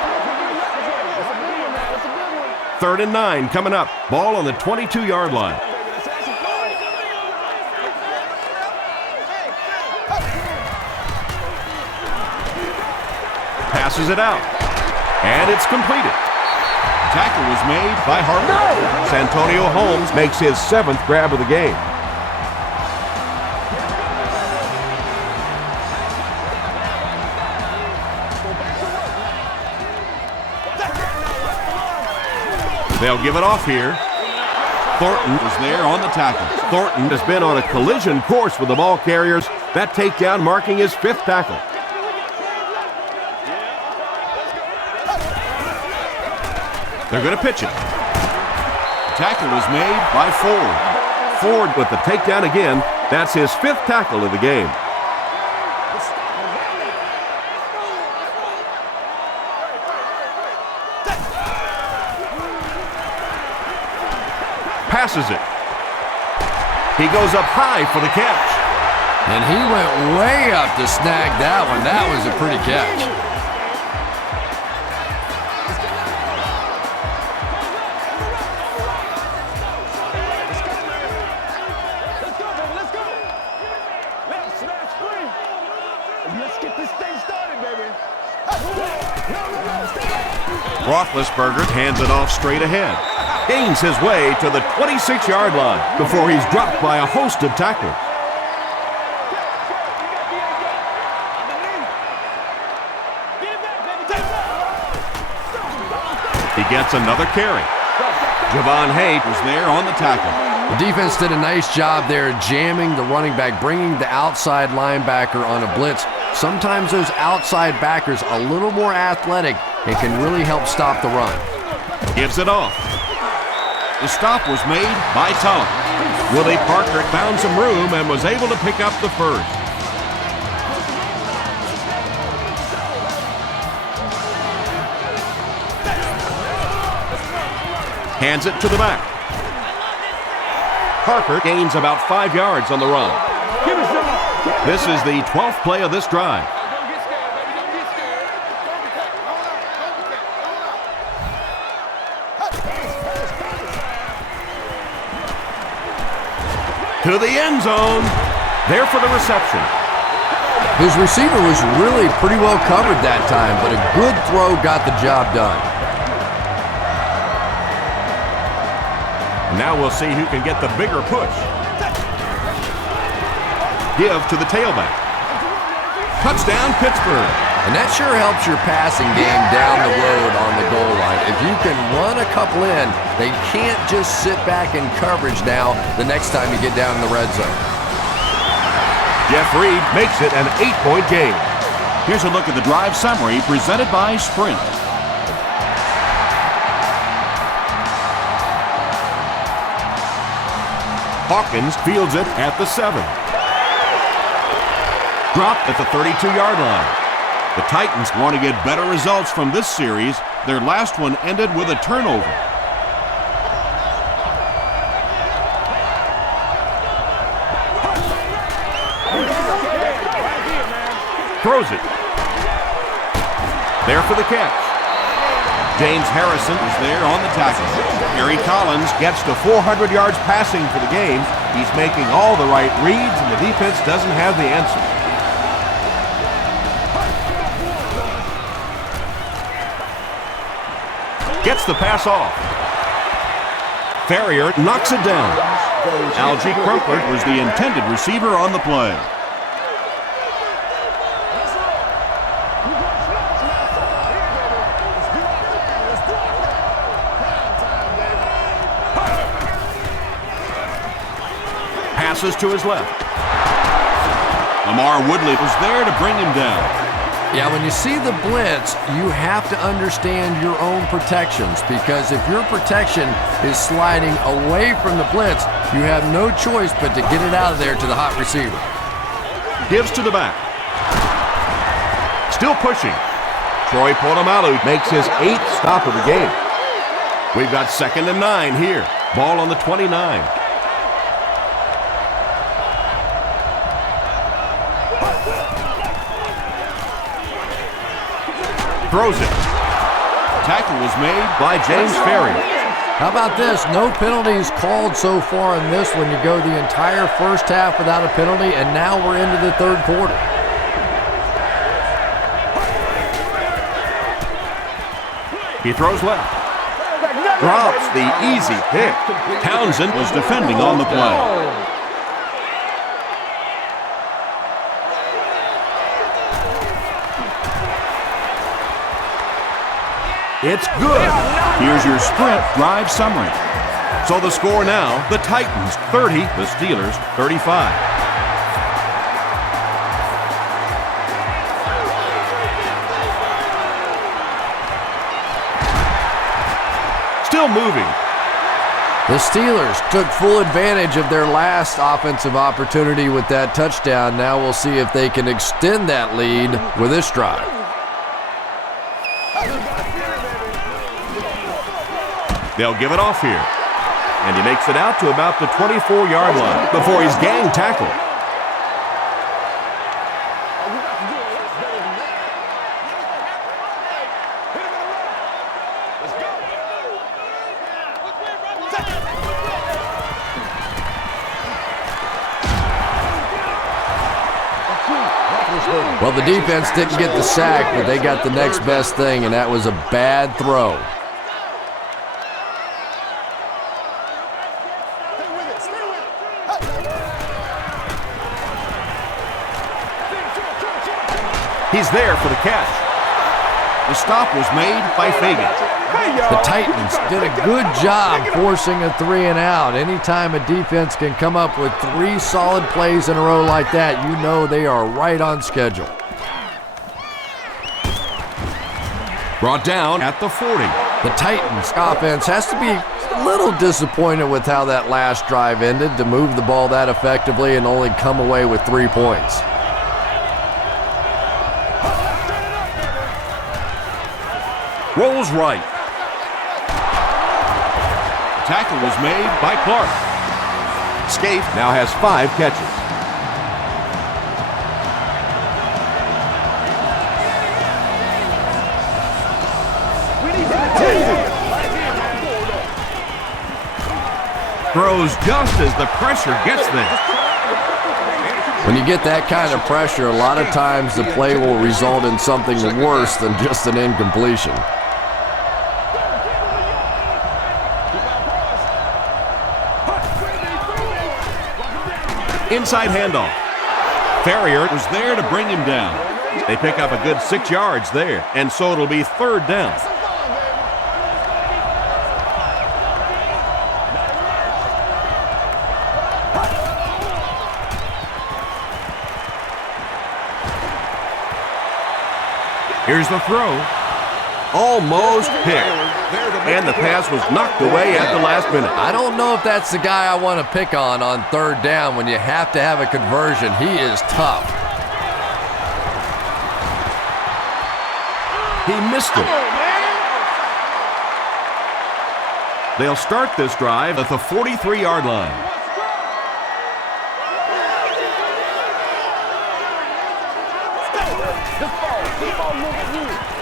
3rd and 9 coming up. Ball on the 22-yard line. Passes it out. And it's completed. Tackle was made by Harper. Santonio Holmes makes his 7th grab of the game. They'll give it off here. Thornton was there on the tackle. Thornton has been on a collision course with the ball carriers. That takedown marking his 5th tackle. They're going to pitch it. Tackle was made by Ford. Ford with the takedown again. That's his 5th tackle of the game. Passes it. He goes up high for the catch. And he went way up to snag that one. That was a pretty catch. Roethlisberger hands it off straight ahead. Gains his way to the 26-yard line before he's dropped by a host of tacklers. He gets another carry. Javon Hay was there on the tackle. The defense did a nice job there jamming the running back, bringing the outside linebacker on a blitz. Sometimes those outside backers a little more athletic and can really help stop the run. Gives it off. The stop was made by Tulloch. Willie Parker found some room and was able to pick up the first. Hands it to the back. Parker gains about 5 yards on the run. This is the 12th play of this drive. To the end zone. There for the reception. His receiver was really pretty well covered that time, but a good throw got the job done. Now we'll see who can get the bigger push. Give to the tailback. Touchdown, Pittsburgh. And that sure helps your passing game down the road on the goal line. If you can run a couple in, they can't just sit back in coverage now the next time you get down in the red zone. Jeff Reed makes it an 8-point game. Here's a look at the drive summary presented by Sprint. Hawkins fields it at the 7. Dropped at the 32-yard line. The Titans want to get better results from this series. Their last one ended with a turnover. Throws it. There for the catch. James Harrison is there on the tackle. Harry Collins gets to 400 yards passing for the game. He's making all the right reads, and the defense doesn't have the answer. Gets the pass off. Ferrier knocks it down. Algie Crumpler was the intended receiver on the play. Passes to his left. Lamar Woodley was there to bring him down. Yeah, when you see the blitz, you have to understand your own protections, because if your protection is sliding away from the blitz, you have no choice but to get it out of there to the hot receiver. Gives to the back. Still pushing. Troy Polamalu makes his 8th stop of the game. We've got 2nd and 9 here. Ball on the 29. Throws it. Tackle was made By James Ferry. How about this? No penalties called so far in this one. You go the entire first half without a penalty, and now we're into the third quarter. He throws left. Drops the easy pick. Townsend was defending on the play. It's good. Here's your sprint drive summary. So the score now, the Titans 30, the Steelers 35. Still moving. The Steelers took full advantage of their last offensive opportunity with that touchdown. Now we'll see if they can extend that lead with this drive. They'll give it off here. And he makes it out to about the 24-yard line before he's gang tackled. Well, the defense didn't get the sack, but they got the next best thing, and that was a bad throw. He's there for the catch. The stop was made by Fagan. The Titans did a good job forcing a 3 and out. Anytime a defense can come up with 3 solid plays in a row like that, you know they are right on schedule. Brought down at the 40. The Titans offense has to be a little disappointed with how that last drive ended, to move the ball that effectively and only come away with 3 points. Rolls right. Tackle was made by Clark. Scaife now has 5 catches. Throws just as the pressure gets there. When you get that kind of pressure, a lot of times the play will result in something worse than just an incompletion. Inside handoff. Ferrier was there to bring him down. They pick up a good 6 yards there, and so it'll be 3rd down. Here's the throw. Almost picked. And the pass was knocked away at the last minute. I don't know if that's the guy I want to pick on 3rd down when you have to have a conversion. He is tough. He missed it. They'll start this drive at the 43-yard line.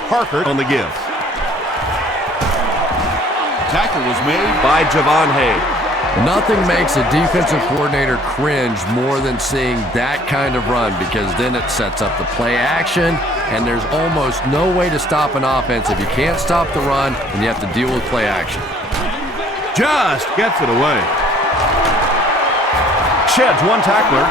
Parker on the give. Tackle was made By Javon Hay. Nothing makes a defensive coordinator cringe more than seeing that kind of run, because then it sets up the play action, and there's almost no way to stop an offense if you can't stop the run and you have to deal with play action. Just gets it away. Sheds 1 tackler.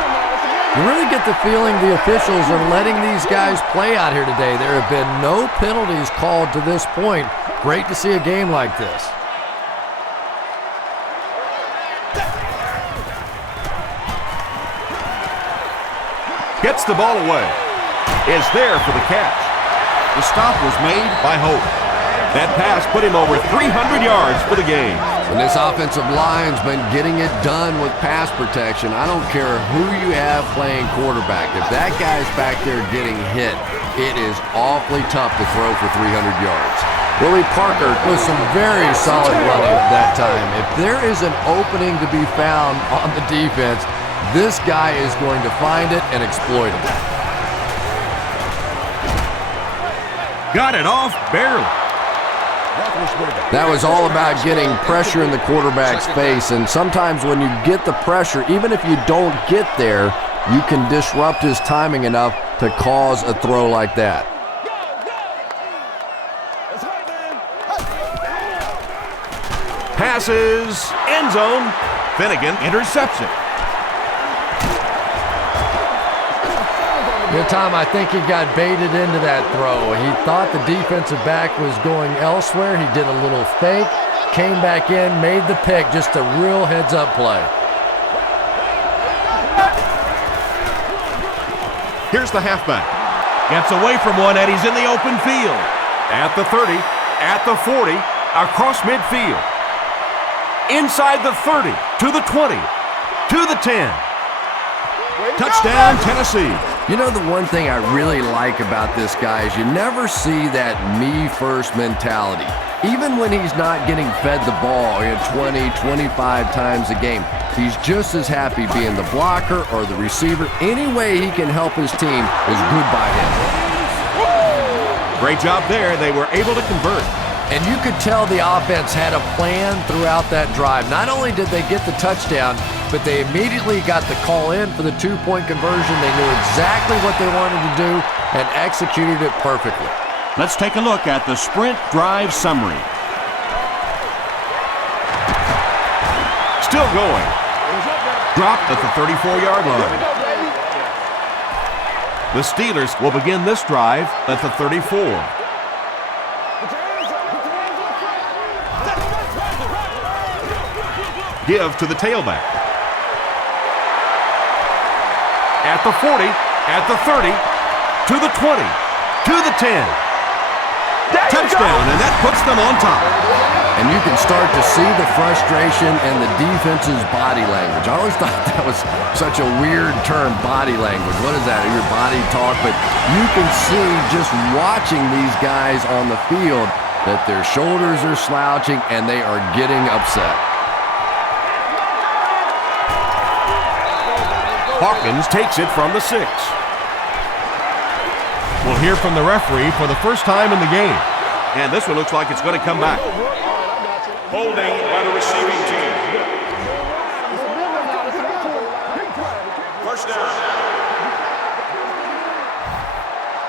You really get the feeling the officials are letting these guys play out here today. There have been no penalties called to this point. Great to see a game like this. Gets the ball away. Is there for the catch. The stop was made by Hope. That pass put him over 300 yards for the game. And this offensive line's been getting it done with pass protection. I don't care who you have playing quarterback. If that guy's back there getting hit, it is awfully tough to throw for 300 yards. Willie Parker with some very solid running that time. If there is an opening to be found on the defense, this guy is going to find it and exploit it. Got it off barely. That was all about getting pressure in the quarterback's face, and sometimes when you get the pressure, even if you don't get there, you can disrupt his timing enough to cause a throw like that. Passes, end zone. Finnegan intercepts it. Good time, I think he got baited into that throw. He thought the defensive back was going elsewhere. He did a little fake, came back in, made the pick, just a real heads-up play. Here's the halfback. Gets away from one, and he's in the open field. At the 30, at the 40, across midfield. Inside the 30, to the 20, to the 10. Touchdown, Tennessee. You know, the one thing I really like about this guy is you never see that me-first mentality. Even when he's not getting fed the ball 20, 25 times a game, he's just as happy being the blocker or the receiver. Any way he can help his team is good by him. Great job there. They were able to convert. And you could tell the offense had a plan throughout that drive. Not only did they get the touchdown, but they immediately got the call in for the two-point conversion. They knew exactly what they wanted to do and executed it perfectly. Let's take a look at the sprint drive summary. Still going. Dropped at the 34-yard line. The Steelers will begin this drive at the 34. Give to the tailback. At the 40, at the 30, to the 20, to the 10. Touchdown, and that puts them on top. And you can start to see the frustration and the defense's body language. I always thought that was such a weird term, body language. What is that, your body talk? But you can see just watching these guys on the field that their shoulders are slouching and they are getting upset. Hawkins takes it from the 6. We'll hear from the referee for the first time in the game. And this one looks like it's going to come back. Holding by the receiving team. First down.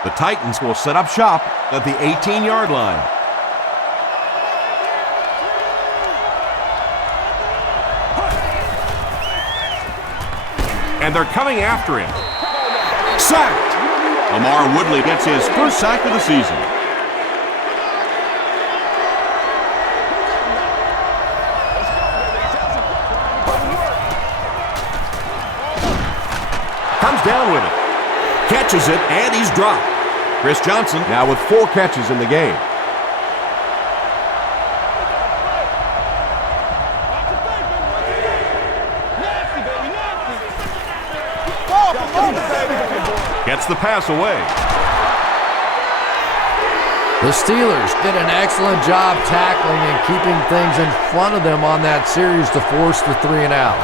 The Titans will set up shop at the 18-yard line. And they're coming after him. Sacked! Lamar Woodley gets his first sack of the season. Comes down with it. Catches it, and he's dropped. Chris Johnson now with 4 catches in the game. Gets the pass away. The Steelers did an excellent job tackling and keeping things in front of them on that series to force the 3 and out.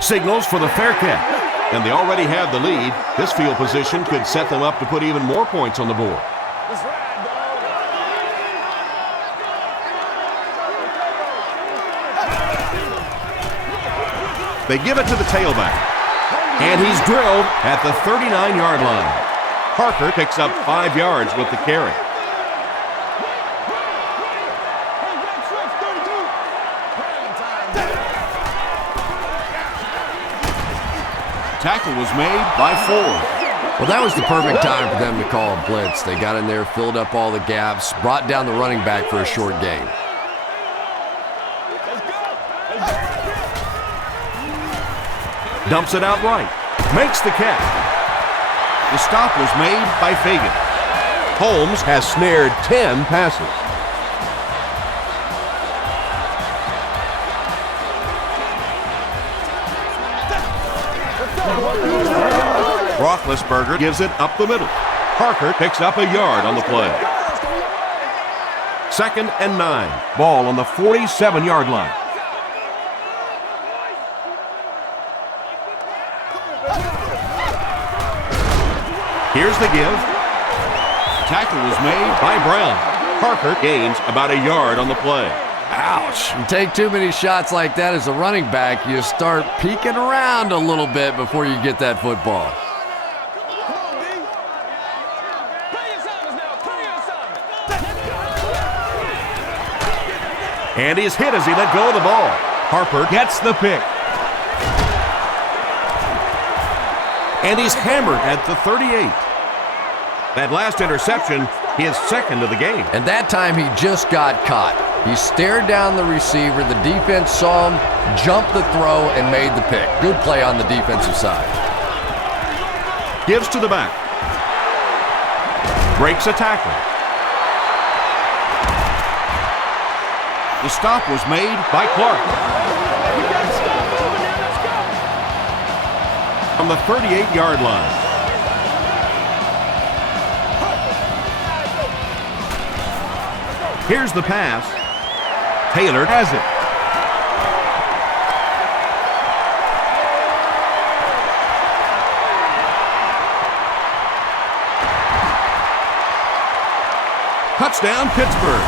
Signals for the fair catch. And they already have the lead. This field position could set them up to put even more points on the board. They give it to the tailback. And he's drilled at the 39-yard line. Parker picks up 5 yards with the carry. Tackle was made by Ford. Well, that was the perfect time for them to call a blitz. They got in there, filled up all the gaps, brought down the running back for a short gain. Dumps it out right. Makes the catch. The stop was made by Fagan. Holmes has snared 10 passes. Roethlisberger gives it up the middle. Parker picks up a yard on the play. 2nd and 9. Ball on the 47-yard line. Here's the give. Tackle was made by Brown. Parker gains about a yard on the play. Ouch. You take too many shots like that as a running back, you start peeking around a little bit before you get that football. And he's hit as he let go of the ball. Harper gets the pick. And he's hammered at the 38. That last interception, his second of the game. And that time he just got caught. He stared down the receiver, the defense saw him, jumped the throw, and made the pick. Good play on the defensive side. Gives to the back. Breaks a tackle. The stop was made by Clark. From the 38-yard line. Here's the pass. Taylor has it. Touchdown, Pittsburgh.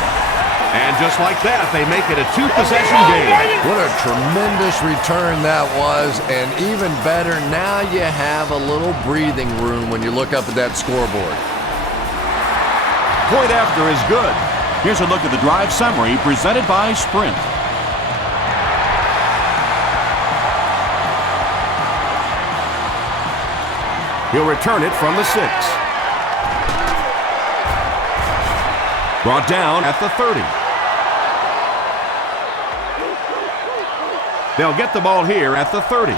And just like that, they make it a two-possession game. What a tremendous return that was, and even better, now you have a little breathing room when you look up at that scoreboard. Point after is good. Here's a look at the drive summary presented by Sprint. He'll return it from the 6. Brought down at the 30. They'll get the ball here at the 30.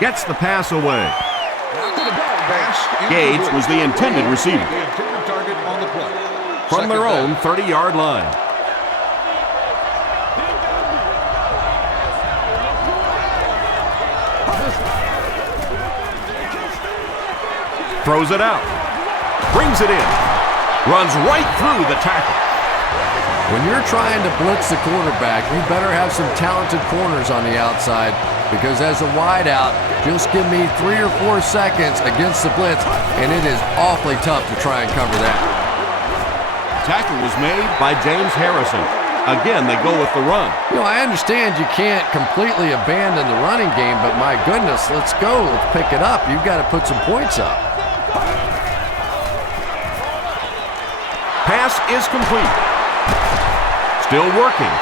Gets the pass away. Gage was the intended receiver. From their own 30-yard line. Throws it out. Brings it in. Runs right through the tackle. When you're trying to blitz the quarterback, you better have some talented corners on the outside, because as a wideout, just give me 3 or 4 seconds against the blitz, and it is awfully tough to try and cover that. Tackle was made by James Harrison. Again, they go with the run. You know, I understand you can't completely abandon the running game, but my goodness, let's go. Let's pick it up. You've got to put some points up. Pass is complete. Still working.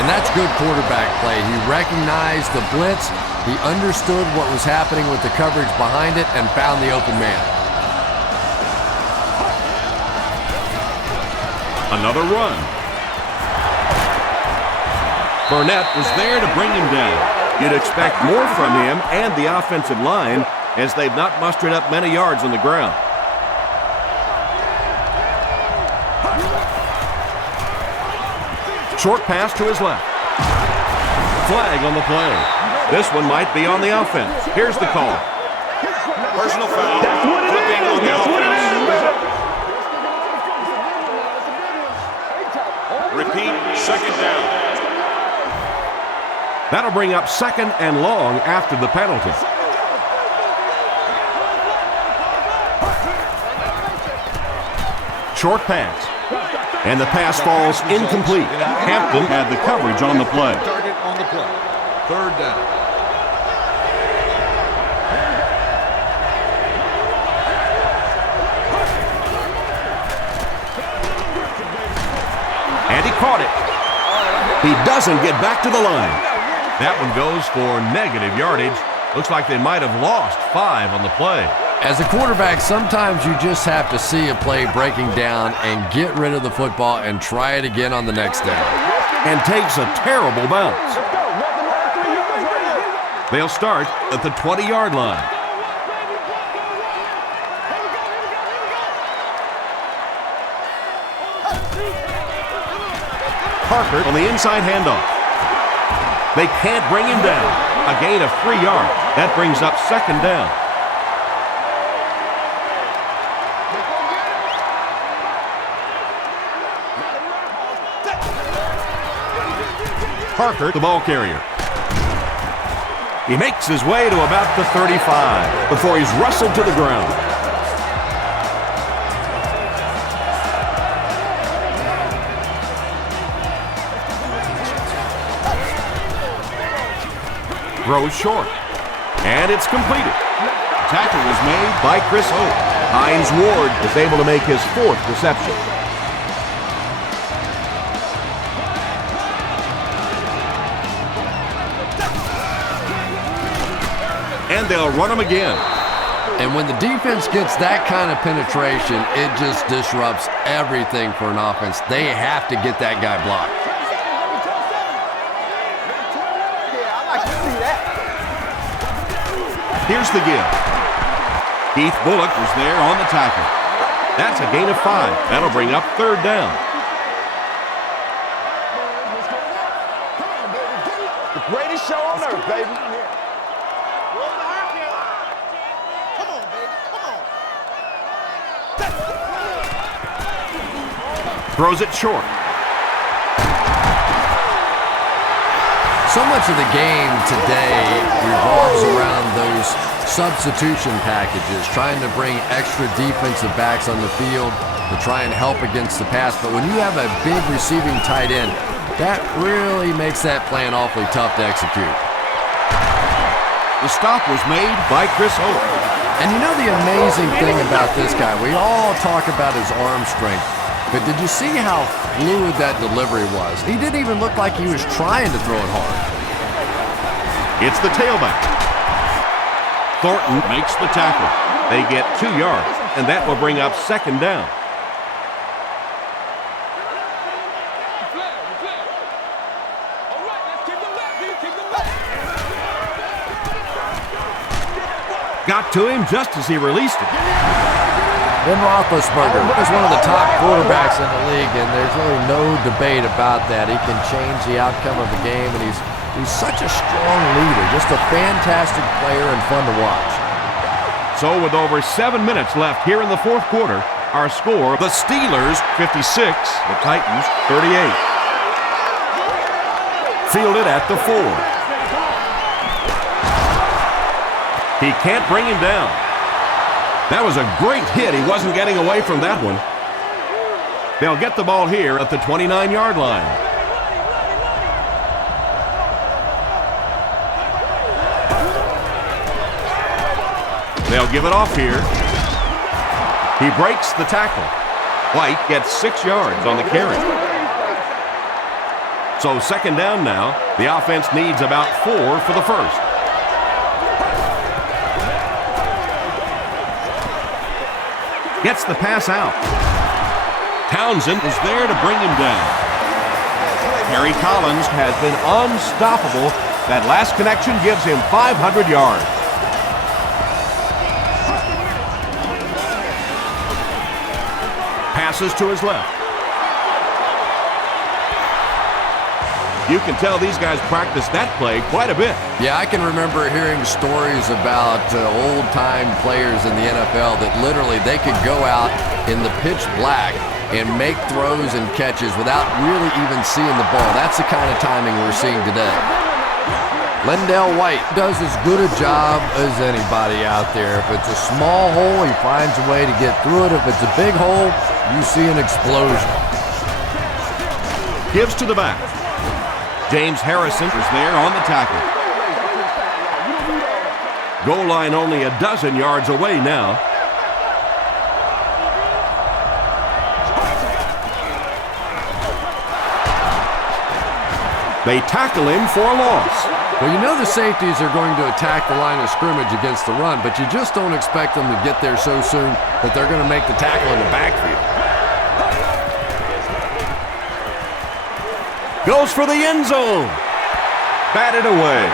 And that's good quarterback play. He recognized the blitz, he understood what was happening with the coverage behind it, and found the open man. Another run. Burnett was there to bring him down. You'd expect more from him and the offensive line, as they've not mustered up many yards on the ground. Short pass to his left. Flag on the play. This one might be on the offense. Here's the call. Personal foul. Flipping on the offense. Repeat, second down. That'll bring up second and long after the penalty. Short pass. And the pass falls incomplete. Hampton had the coverage on the play. Target on the play. Third down. And he caught it. He doesn't get back to the line. That one goes for negative yardage. Looks like they might have lost 5 on the play. As a quarterback, sometimes you just have to see a play breaking down and get rid of the football and try it again on the next down. And takes a terrible bounce. They'll start at the 20-yard line. Parker on the inside handoff. They can't bring him down. A gain of 3 yards. That brings up second down. Parker, the ball carrier. He makes his way to about the 35 before he's wrestled to the ground. Throws short, and it's completed. The tackle was made by Chris Hope. Hines Ward is able to make his 4th reception. And they'll run him again. And when the defense gets that kind of penetration, it just disrupts everything for an offense. They have to get that guy blocked. Here's the give. Keith Bullock was there on the tackle. That's a gain of 5. That'll bring up 3rd down. The greatest show on earth, baby. Throws it short. So much of the game today revolves around those substitution packages, trying to bring extra defensive backs on the field to try and help against the pass. But when you have a big receiving tight end, that really makes that plan awfully tough to execute. The stop was made by Chris Hope. And you know the amazing thing about this guy, we all talk about his arm strength, but did you see how fluid that delivery was? He didn't even look like he was trying to throw it hard. It's the tailback. Thornton makes the tackle. They get 2 yards, and that will bring up 2nd down. Got to him just as he released it. Ben Roethlisberger is one of the top quarterbacks in the league, and there's really no debate about that. He can change the outcome of the game, and he's such a strong leader, just a fantastic player and fun to watch. So with over 7 minutes left here in the 4th quarter, our score, the Steelers 56, the Titans 38. Fielded at the 4. He can't bring him down. That was a great hit. He wasn't getting away from that one. They'll get the ball here at the 29-yard line. They'll give it off here. He breaks the tackle. White gets 6 yards on the carry. So 2nd down now. The offense needs about 4 for the first. Gets the pass out. Townsend is there to bring him down. Harry Collins has been unstoppable. That last connection gives him 500 yards. Passes to his left. You can tell these guys practice that play quite a bit. Yeah, I can remember hearing stories about old-time players in the NFL that literally they could go out in the pitch black and make throws and catches without really even seeing the ball. That's the kind of timing we're seeing today. Lendell White does as good a job as anybody out there. If it's a small hole, he finds a way to get through it. If it's a big hole, you see an explosion. Gives to the back. James Harrison is there on the tackle. Goal line only a dozen yards away now. They tackle him for a loss. Well, you know the safeties are going to attack the line of scrimmage against the run, but you just don't expect them to get there so soon that they're going to make the tackle in the backfield. Goes for the end zone. Batted away.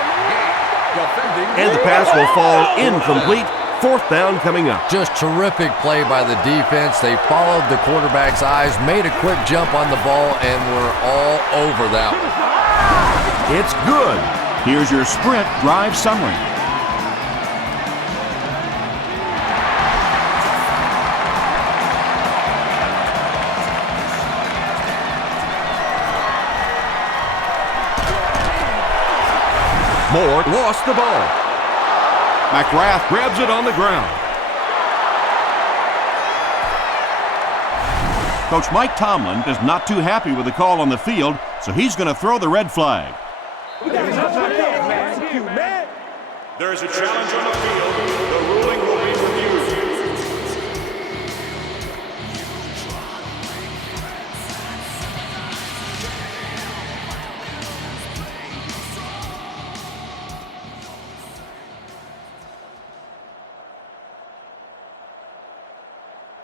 And the pass will fall incomplete. 4th down coming up. Just terrific play by the defense. They followed the quarterback's eyes, made a quick jump on the ball, and were all over that one. It's good. Here's your sprint drive summary. Moore lost the ball. McGrath grabs it on the ground. Coach Mike Tomlin is not too happy with the call on the field, so he's going to throw the red flag. There is a challenge on the field. The ruling will be reviewed.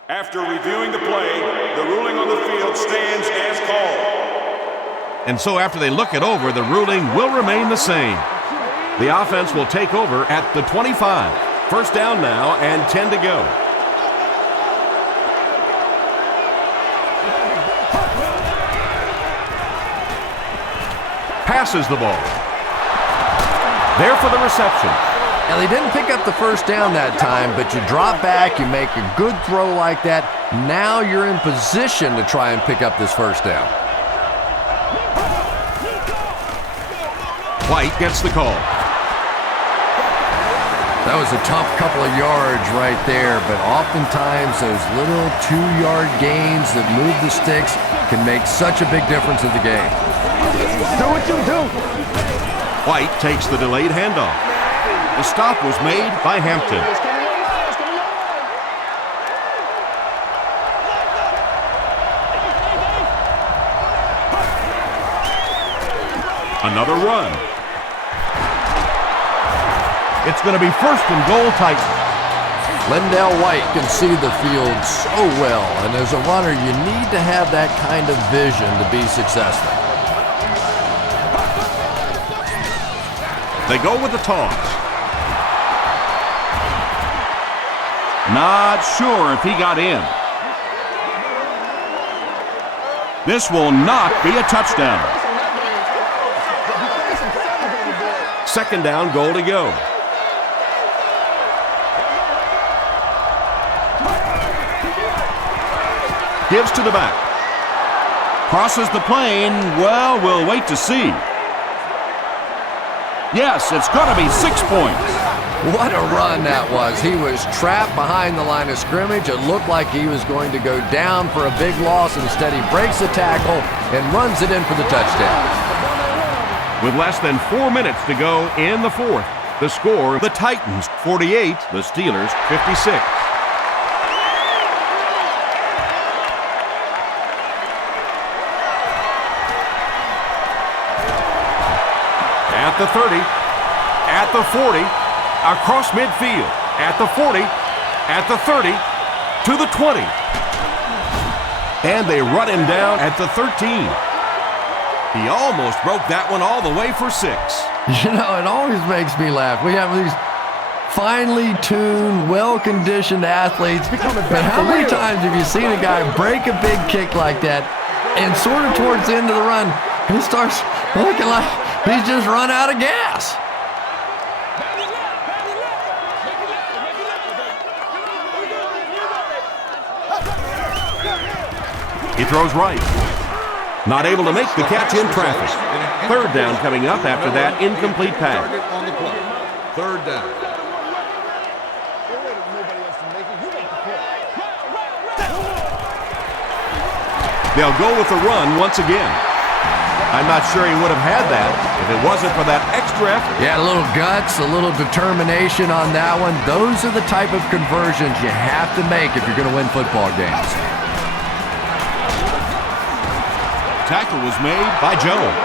After reviewing the play, the ruling on the field stands as called. And so after they look it over, the ruling will remain the same. The offense will take over at the 25. First down now and 10 to go. Passes the ball. There for the reception. Now, they didn't pick up the first down that time, but you drop back, you make a good throw like that. Now you're in position to try and pick up this first down. White gets the call. That was a tough couple of yards right there, but oftentimes those little 2-yard gains that move the sticks can make such a big difference in the game. Do what you do. White takes the delayed handoff. The stop was made by Hampton. Another run. It's going to be first and goal, Titans. Lendell White can see the field so well, and as a runner, you need to have that kind of vision to be successful. They go with the toss. Not sure if he got in. This will not be a touchdown. Second down, goal to go. Gives to the back. Crosses the plane. Well, we'll wait to see. Yes, it's going to be 6 points. What a run that was. He was trapped behind the line of scrimmage. It looked like he was going to go down for a big loss. Instead, he breaks the tackle and runs it in for the touchdown. With less than 4 minutes to go in the fourth, the score, the Titans 48, the Steelers 56. At the 30, at the 40, across midfield, at the 40, at the 30, to the 20. And they run him down at the 13. He almost broke that one all the way for 6. You know, it always makes me laugh. We have these finely tuned, well-conditioned athletes, but how many times have you seen a guy break a big kick like that and sort of towards the end of the run, he starts looking like he's just run out of gas? He throws right. Not able to make the catch in traffic. Third down coming up after that incomplete pass. On the play. Third down. They'll go with the run once again. I'm not sure he would have had that if it wasn't for that extra effort. Yeah, a little guts, a little determination on that one. Those are the type of conversions you have to make if you're going to win football games. Tackle was made by Jones.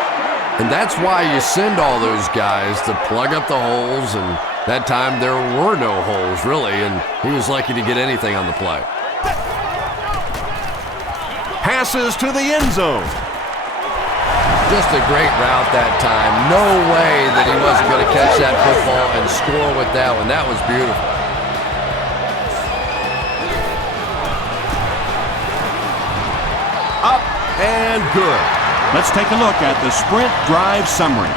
And that's why you send all those guys to plug up the holes, and that time there were no holes, really, and he was lucky to get anything on the play. Passes to the end zone. Just a great route that time. No way that he wasn't going to catch that football and score with that one. That was beautiful. Up and good. Let's take a look at the sprint drive summary.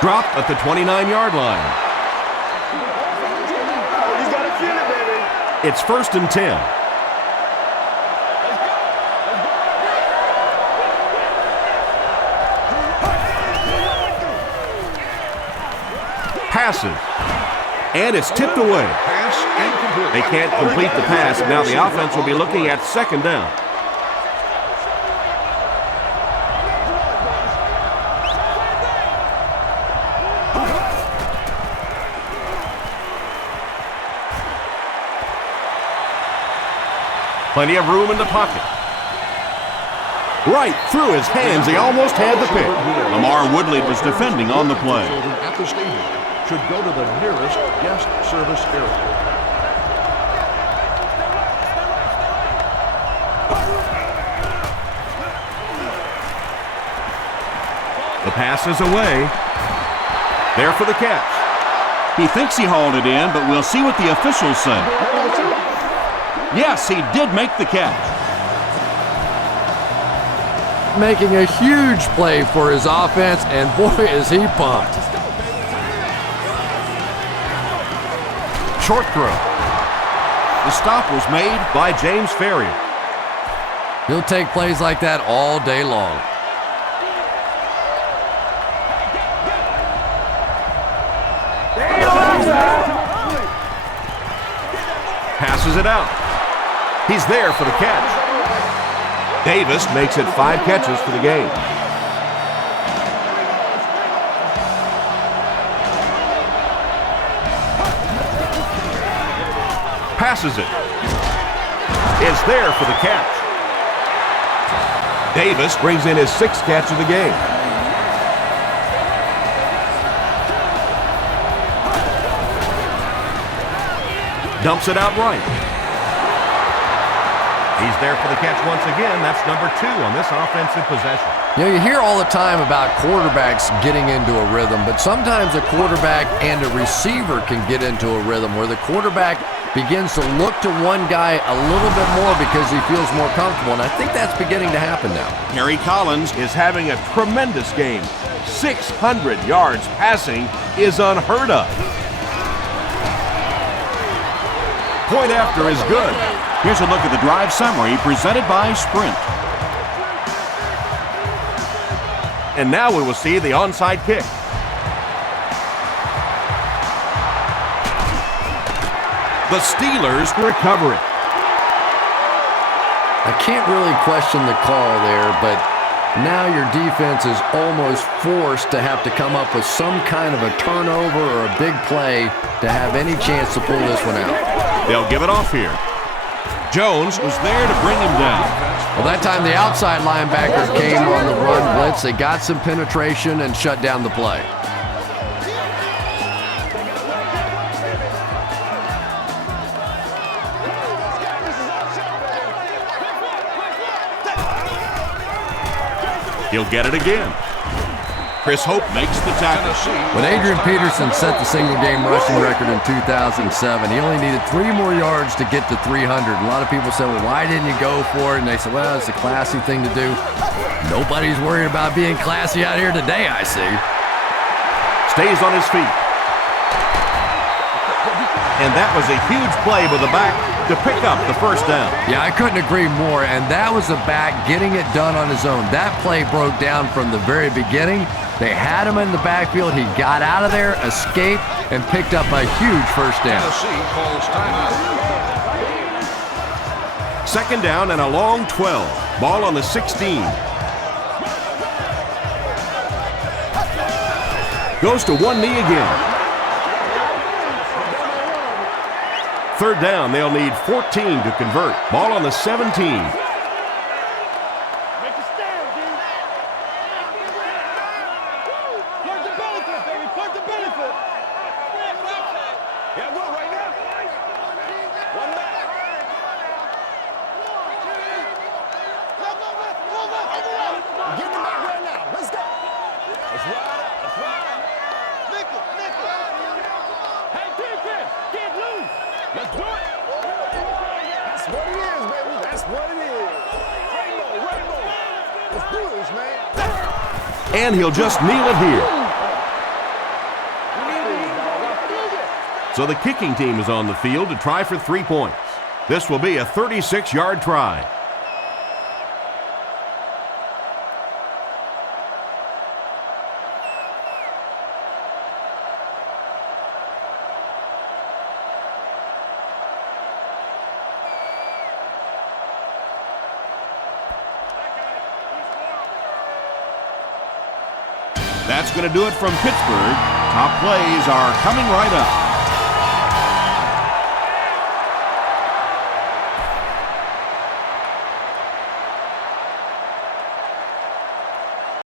Dropped at the 29-yard line. It's 1st and 10. Passes. And it's tipped away. Pass incomplete. They can't complete the pass. Now the offense will be looking at 2nd down. Plenty of room in the pocket. Right through his hands. He almost had the pick. Lamar Woodley was defending on the play. At the stadium should go to the nearest guest service area. The pass is away. There for the catch. He thinks he hauled it in, but we'll see what the officials say. Yes, he did make the catch. Making a huge play for his offense, and boy, is he pumped. Short throw. The stop was made by James Ferrier. He'll take plays like that all day long. Passes it out. He's there for the catch. Davis makes it 5 catches for the game. Passes it. It's there for the catch. Davis brings in his 6th catch of the game. Dumps it out right. He's there for the catch once again. That's number 2 on this offensive possession. You know, you hear all the time about quarterbacks getting into a rhythm, but sometimes a quarterback and a receiver can get into a rhythm where the quarterback begins to look to one guy a little bit more because he feels more comfortable, and I think that's beginning to happen now. Harry Collins is having a tremendous game. 600 yards passing is unheard of. Point after is good. Here's a look at the drive summary presented by Sprint. And now we will see the onside kick. The Steelers recover it. I can't really question the call there, but now your defense is almost forced to have to come up with some kind of a turnover or a big play to have any chance to pull this one out. They'll give it off here. Jones was there to bring him down. Well, that time the outside linebacker came on the run blitz. They got some penetration and shut down the play. He'll get it again. Chris Hope makes the tackle. When Adrian Peterson set the single-game rushing record in 2007, he only needed 3 more yards to get to 300. A lot of people said, well, why didn't you go for it? And they said, well, it's a classy thing to do. Nobody's worried about being classy out here today, I see. Stays on his feet. And that was a huge play with the back to pick up the first down. Yeah, I couldn't agree more. And that was the back getting it done on his own. That play broke down from the very beginning. They had him in the backfield. He got out of there, escaped, and picked up a huge first down. Tennessee calls timeout. 2nd down and a long 12. Ball on the 16. Goes to one knee again. 3rd down, they'll need 14 to convert. Ball on the 17. And he'll just kneel it here. So the kicking team is on the field to try for 3 points. This will be a 36-yard try. That's going to do it from Pittsburgh. Top plays are coming right up.